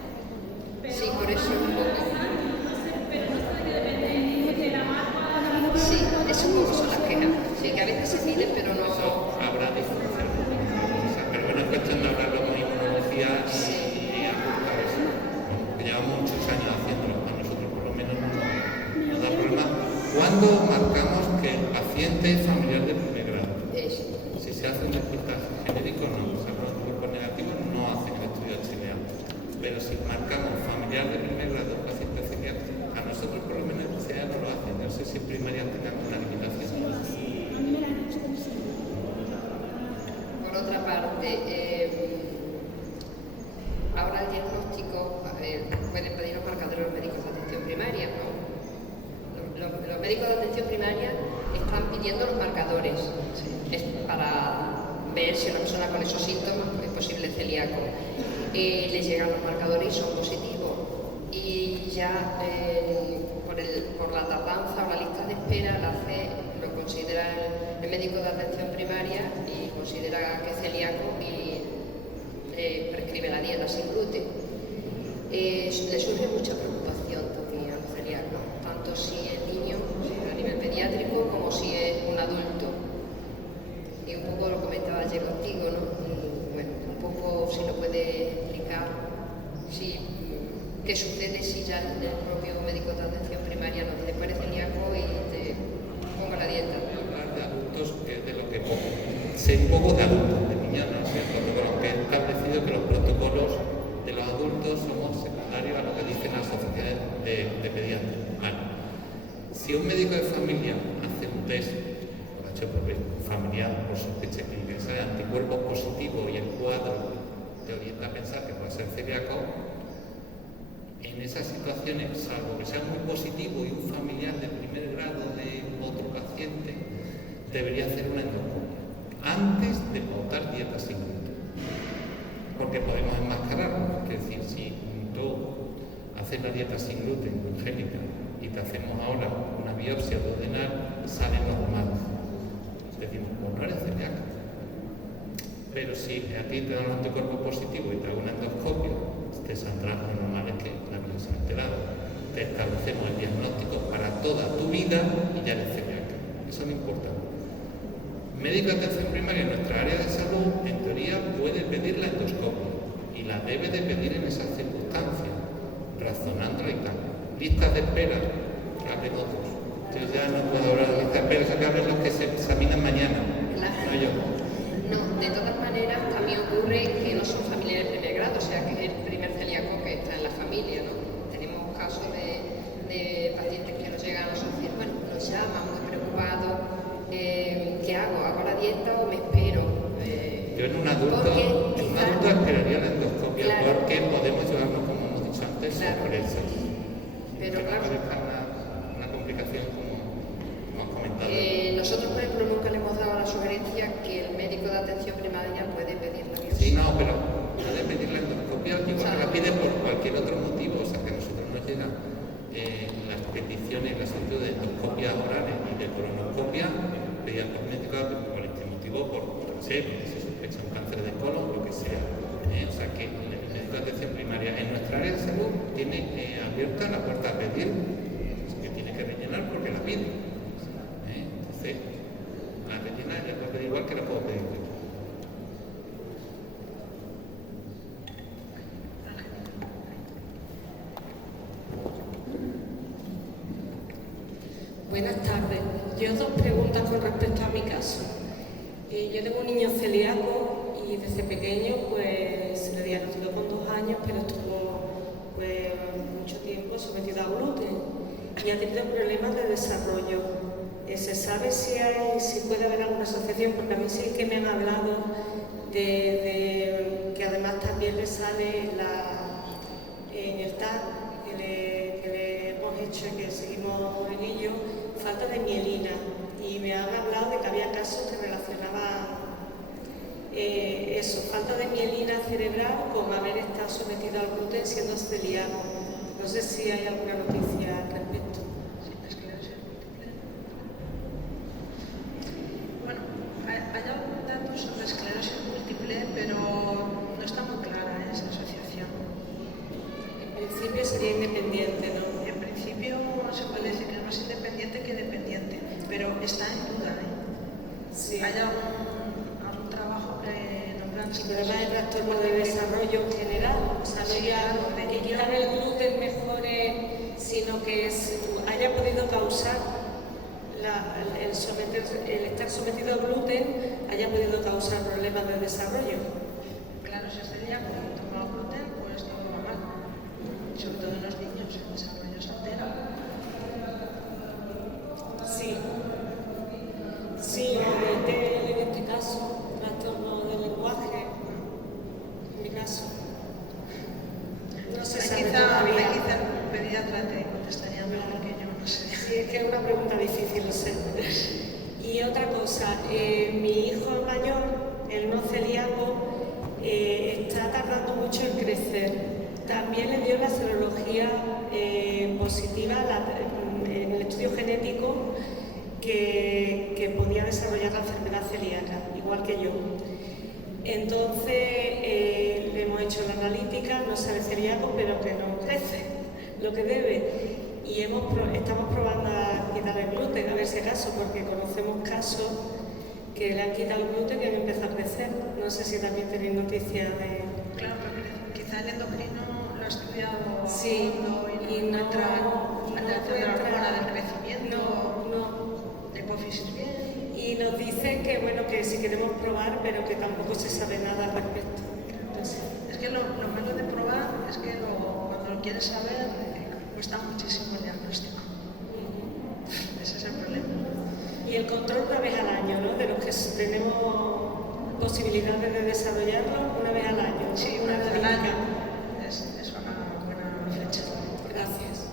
Pero Sí, por eso un poco. pero no sé de qué depende de la marca. Sí, eso un poco son las quejas. Sí, que a veces se piden, pero no. Eso habrá diferencias. Pero bueno, es cuestión de hablarlo con inmunología y ajustar eso. Que llevamos muchos años haciéndolo, a nosotros por lo menos no da problema. ¿Cuándo marcamos que el paciente es familiar de primer grado? Si se hace un despistaje genérico, no. O sea, con anticuerpos negativos no hacen el estudio HLA. Pero si marcamos familiar de primer grado, paciente celíaco, a nosotros por lo menos en HLA no lo hacen. No sé si en primaria tengamos una limitación. Por otra parte, ahora el diagnóstico pueden pedir los marcadores los médicos de atención primaria, ¿no? Los médicos de atención primaria están pidiendo los marcadores para ver si una persona con esos síntomas es posible celíaco. Les llegan los marcadores y son positivos. Y ya por la tardanza o la lista de espera lo considera el médico de atención primaria y considera que es celíaco y prescribe la dieta sin gluten. Le surge mucha preocupación también al celíaco, tanto si el niño como si es un adulto. Y un poco lo comentaba ayer contigo, ¿no? Bueno, un poco si lo puede explicar, qué sucede si ya el propio médico de atención primaria no te parece celíaco y te ponga la dieta. Hablar de adultos es de lo que sé un poco de adultos, de niños no sé el protocolo, aunque he establecido que los protocolos de los adultos somos secundarios a lo que dicen las asociaciones de pediatras. Vale. Si un médico de familia hace un test, lo ha hecho propio familiar por sospecha clínica, sale anticuerpos positivos y el cuadro te orienta a pensar que puede ser celíaco, en esas situaciones, salvo que sea muy positivo y un familiar de primer grado de otro paciente, debería hacer una endoscopia antes de pautar dieta sin gluten. Porque podemos enmascararlo. Es decir, si tú haces la dieta sin gluten congénita y te hacemos ahora una biopsia duodenal, sale normal. Decimos, pues no eres celíaco. Pero si a ti te dan un anticuerpo positivo y te hago una endoscopia, te saldrá lo normal es que la biopsia ha alterado. Te establecemos el diagnóstico para toda tu vida y ya eres celíaco. Eso no importa. Médico de atención primaria en nuestra área de salud, en teoría, puede pedir la endoscopia y la debe de pedir en esas circunstancias, razonándola y tal. Listas de espera, hablen otros. Yo ya no puedo hablar de listas de espera, eso que hablen los que se examinan mañana, no yo. No, de todas maneras también ocurre que no son familiares de primer grado, o sea que es el primer celíaco que está en la familia, ¿no? Tenemos casos de pacientes que nos llegan a nosotros y bueno, nos llaman muy preocupados, ¿qué hago? ¿Hago la dieta o me espero? Yo en un adulto esperaría la endoscopia, claro, porque podemos llevarnos, como hemos dicho antes, sorpresas. Pero claro, una complicación como hemos comentado. Nosotros, por ejemplo, nunca le hemos dado la sugerencia que el médico de atención primaria puede pedir la biopsia. Sí, no, pero puede pedir la endoscopia, igual que la pide por cualquier otro motivo, o sea que a nosotros nos llegan las peticiones, las solicitudes de endoscopias orales y de colonoscopia pedidas por médicos por este motivo, por no sé, porque se sospecha un cáncer de colon, lo que sea. O sea que el médico de atención primaria en nuestra área de salud tiene abierta la puerta a pedir, que tiene que rellenar porque la pide. Entonces, la rellena ya puede pedir igual que la puedo pedir yo. Buenas tardes. Yo dos preguntas con respecto a mi caso. Yo tengo un niño celíaco y desde pequeño pues se le diagnosticó con 2 años, pero estuvo pues mucho tiempo sometido a gluten y ha tenido problemas de desarrollo. ¿Se sabe si puede haber alguna asociación? Porque a mí sí que me han hablado de que además también le sale en el TAC que le hemos hecho y que seguimos en ello, falta de mielina, y me han hablado de que había casos que relacionaban eso, falta de mielina cerebral con haber estado sometido al gluten siendo celíaco. No sé si hay alguna noticia al respecto. Bueno, hay algún dato sobre esclerosis múltiple, pero no está muy clara esa asociación. En principio sería independiente, ¿no? En principio se puede decir que es más independiente que dependiente, pero está en duda, ¿eh? Sí. Hay algún trabajo que nombran Sí, pero además el trastorno de desarrollo en general, o sea, no ya que quitar el gluten mejore, sino que haya podido causar el estar sometido al gluten haya podido causar problemas de desarrollo. Claro, si es celíaco y toma gluten, pues todo va mal. Sobre todo en los niños, el desarrollo se altera. Sí, el TLL en este caso, trastorno del lenguaje, en mi caso. No se sabe todavía. Hay quizá un pediatra te contestaría mejor que yo, no sé. Sí, es que es una pregunta difícil, lo sé. Y otra cosa, mi hijo mayor, el no celíaco, está tardando mucho en crecer. También le dio la serología positiva en el estudio genético que podía desarrollar la enfermedad celíaca, igual que yo. Entonces le hemos hecho la analítica, no sale celíaco, pero que no crece lo que debe. y estamos probando a quitar el gluten, a ver si acaso, porque conocemos casos que le han quitado el gluten y han empezado a crecer. No sé si también tenéis noticias de... Claro, pero quizá el endocrino lo ha estudiado Sí, y no encuentra alteración de la hormona del crecimiento, No. la hipófisis bien. Y nos dicen que, bueno, que si queremos probar, pero que tampoco se sabe nada al respecto. Entonces, Es que lo malo de probar es que cuando lo quieres saber cuesta muchísimo el diagnóstico. Ese es el problema. y el control una vez al año, ¿no? De los que tenemos posibilidades de desarrollarlo una vez al año. Sí, una vez al año. Es una buena fecha. Gracias.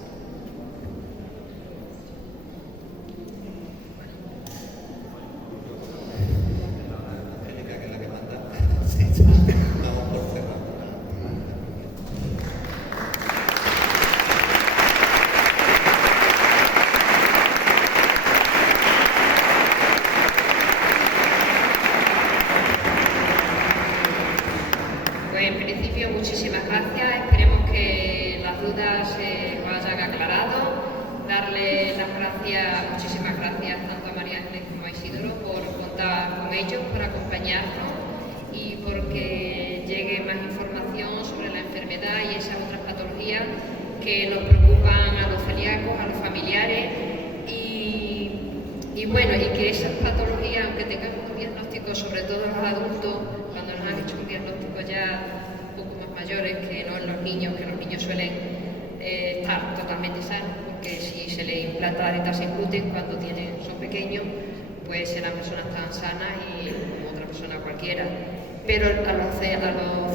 Angélica, que es la que manda. Sí, vamos por cerrar. Pues en principio muchísimas gracias, esperemos que las dudas se vayan aclarado, darle las gracias, muchísimas gracias tanto a María Ángeles como a Isidoro por contar con ellos, por acompañarnos y porque llegue más información sobre la enfermedad y esas otras patologías que nos preocupan a los celíacos, a los familiares y bueno, y que esas patologías, aunque tengamos un diagnóstico, sobre todo en los adultos, cuando nos han hecho un diagnóstico ya un poco más mayores que no en los niños, que los niños suelen estar totalmente sanos, porque si se les implanta la dieta sin gluten cuando son pequeños, pues serán personas tan sanas y como otra persona cualquiera. Pero a los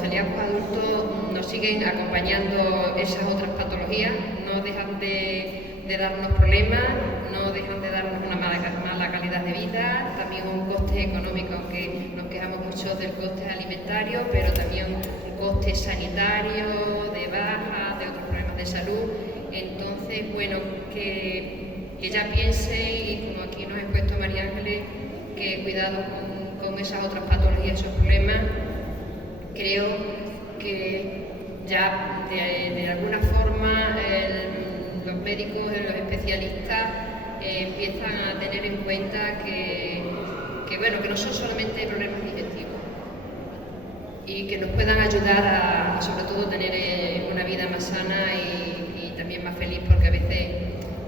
celíacos adultos nos siguen acompañando esas otras patologías, no dejan de darnos problemas, no dejan de darnos una mala calidad de vida, también un coste económico, aunque nos quejamos mucho del coste alimentario, pero también un coste sanitario, de baja, de otros problemas de salud. Entonces, bueno, que ya piense, y como aquí nos ha expuesto María Ángeles, que cuidado con esas otras patologías, esos problemas. Creo que ya de alguna forma los médicos, los especialistas empiezan a tener en cuenta que no son solamente problemas digestivos y que nos puedan ayudar a sobre todo tener una vida más sana y también más feliz, porque a veces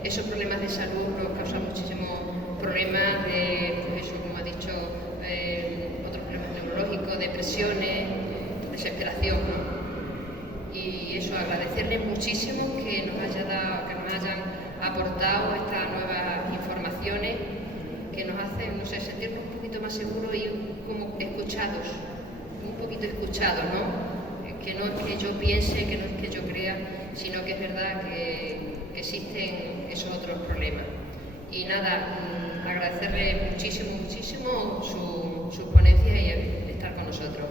esos problemas de salud nos causan muchísimos problemas de, pues eso, como ha dicho, otros problemas neurológicos, depresiones, desesperación, ¿no? Y eso, agradecerles muchísimo que nos hayan aportado estas nuevas informaciones que nos hacen, no sé, sentirnos un poquito más seguros y como escuchados, un poquito escuchados, ¿no? Que no es que yo piense, que no es que yo crea, sino que es verdad que existen esos otros problemas. Y nada, agradecerle muchísimo su ponencia y estar con nosotros.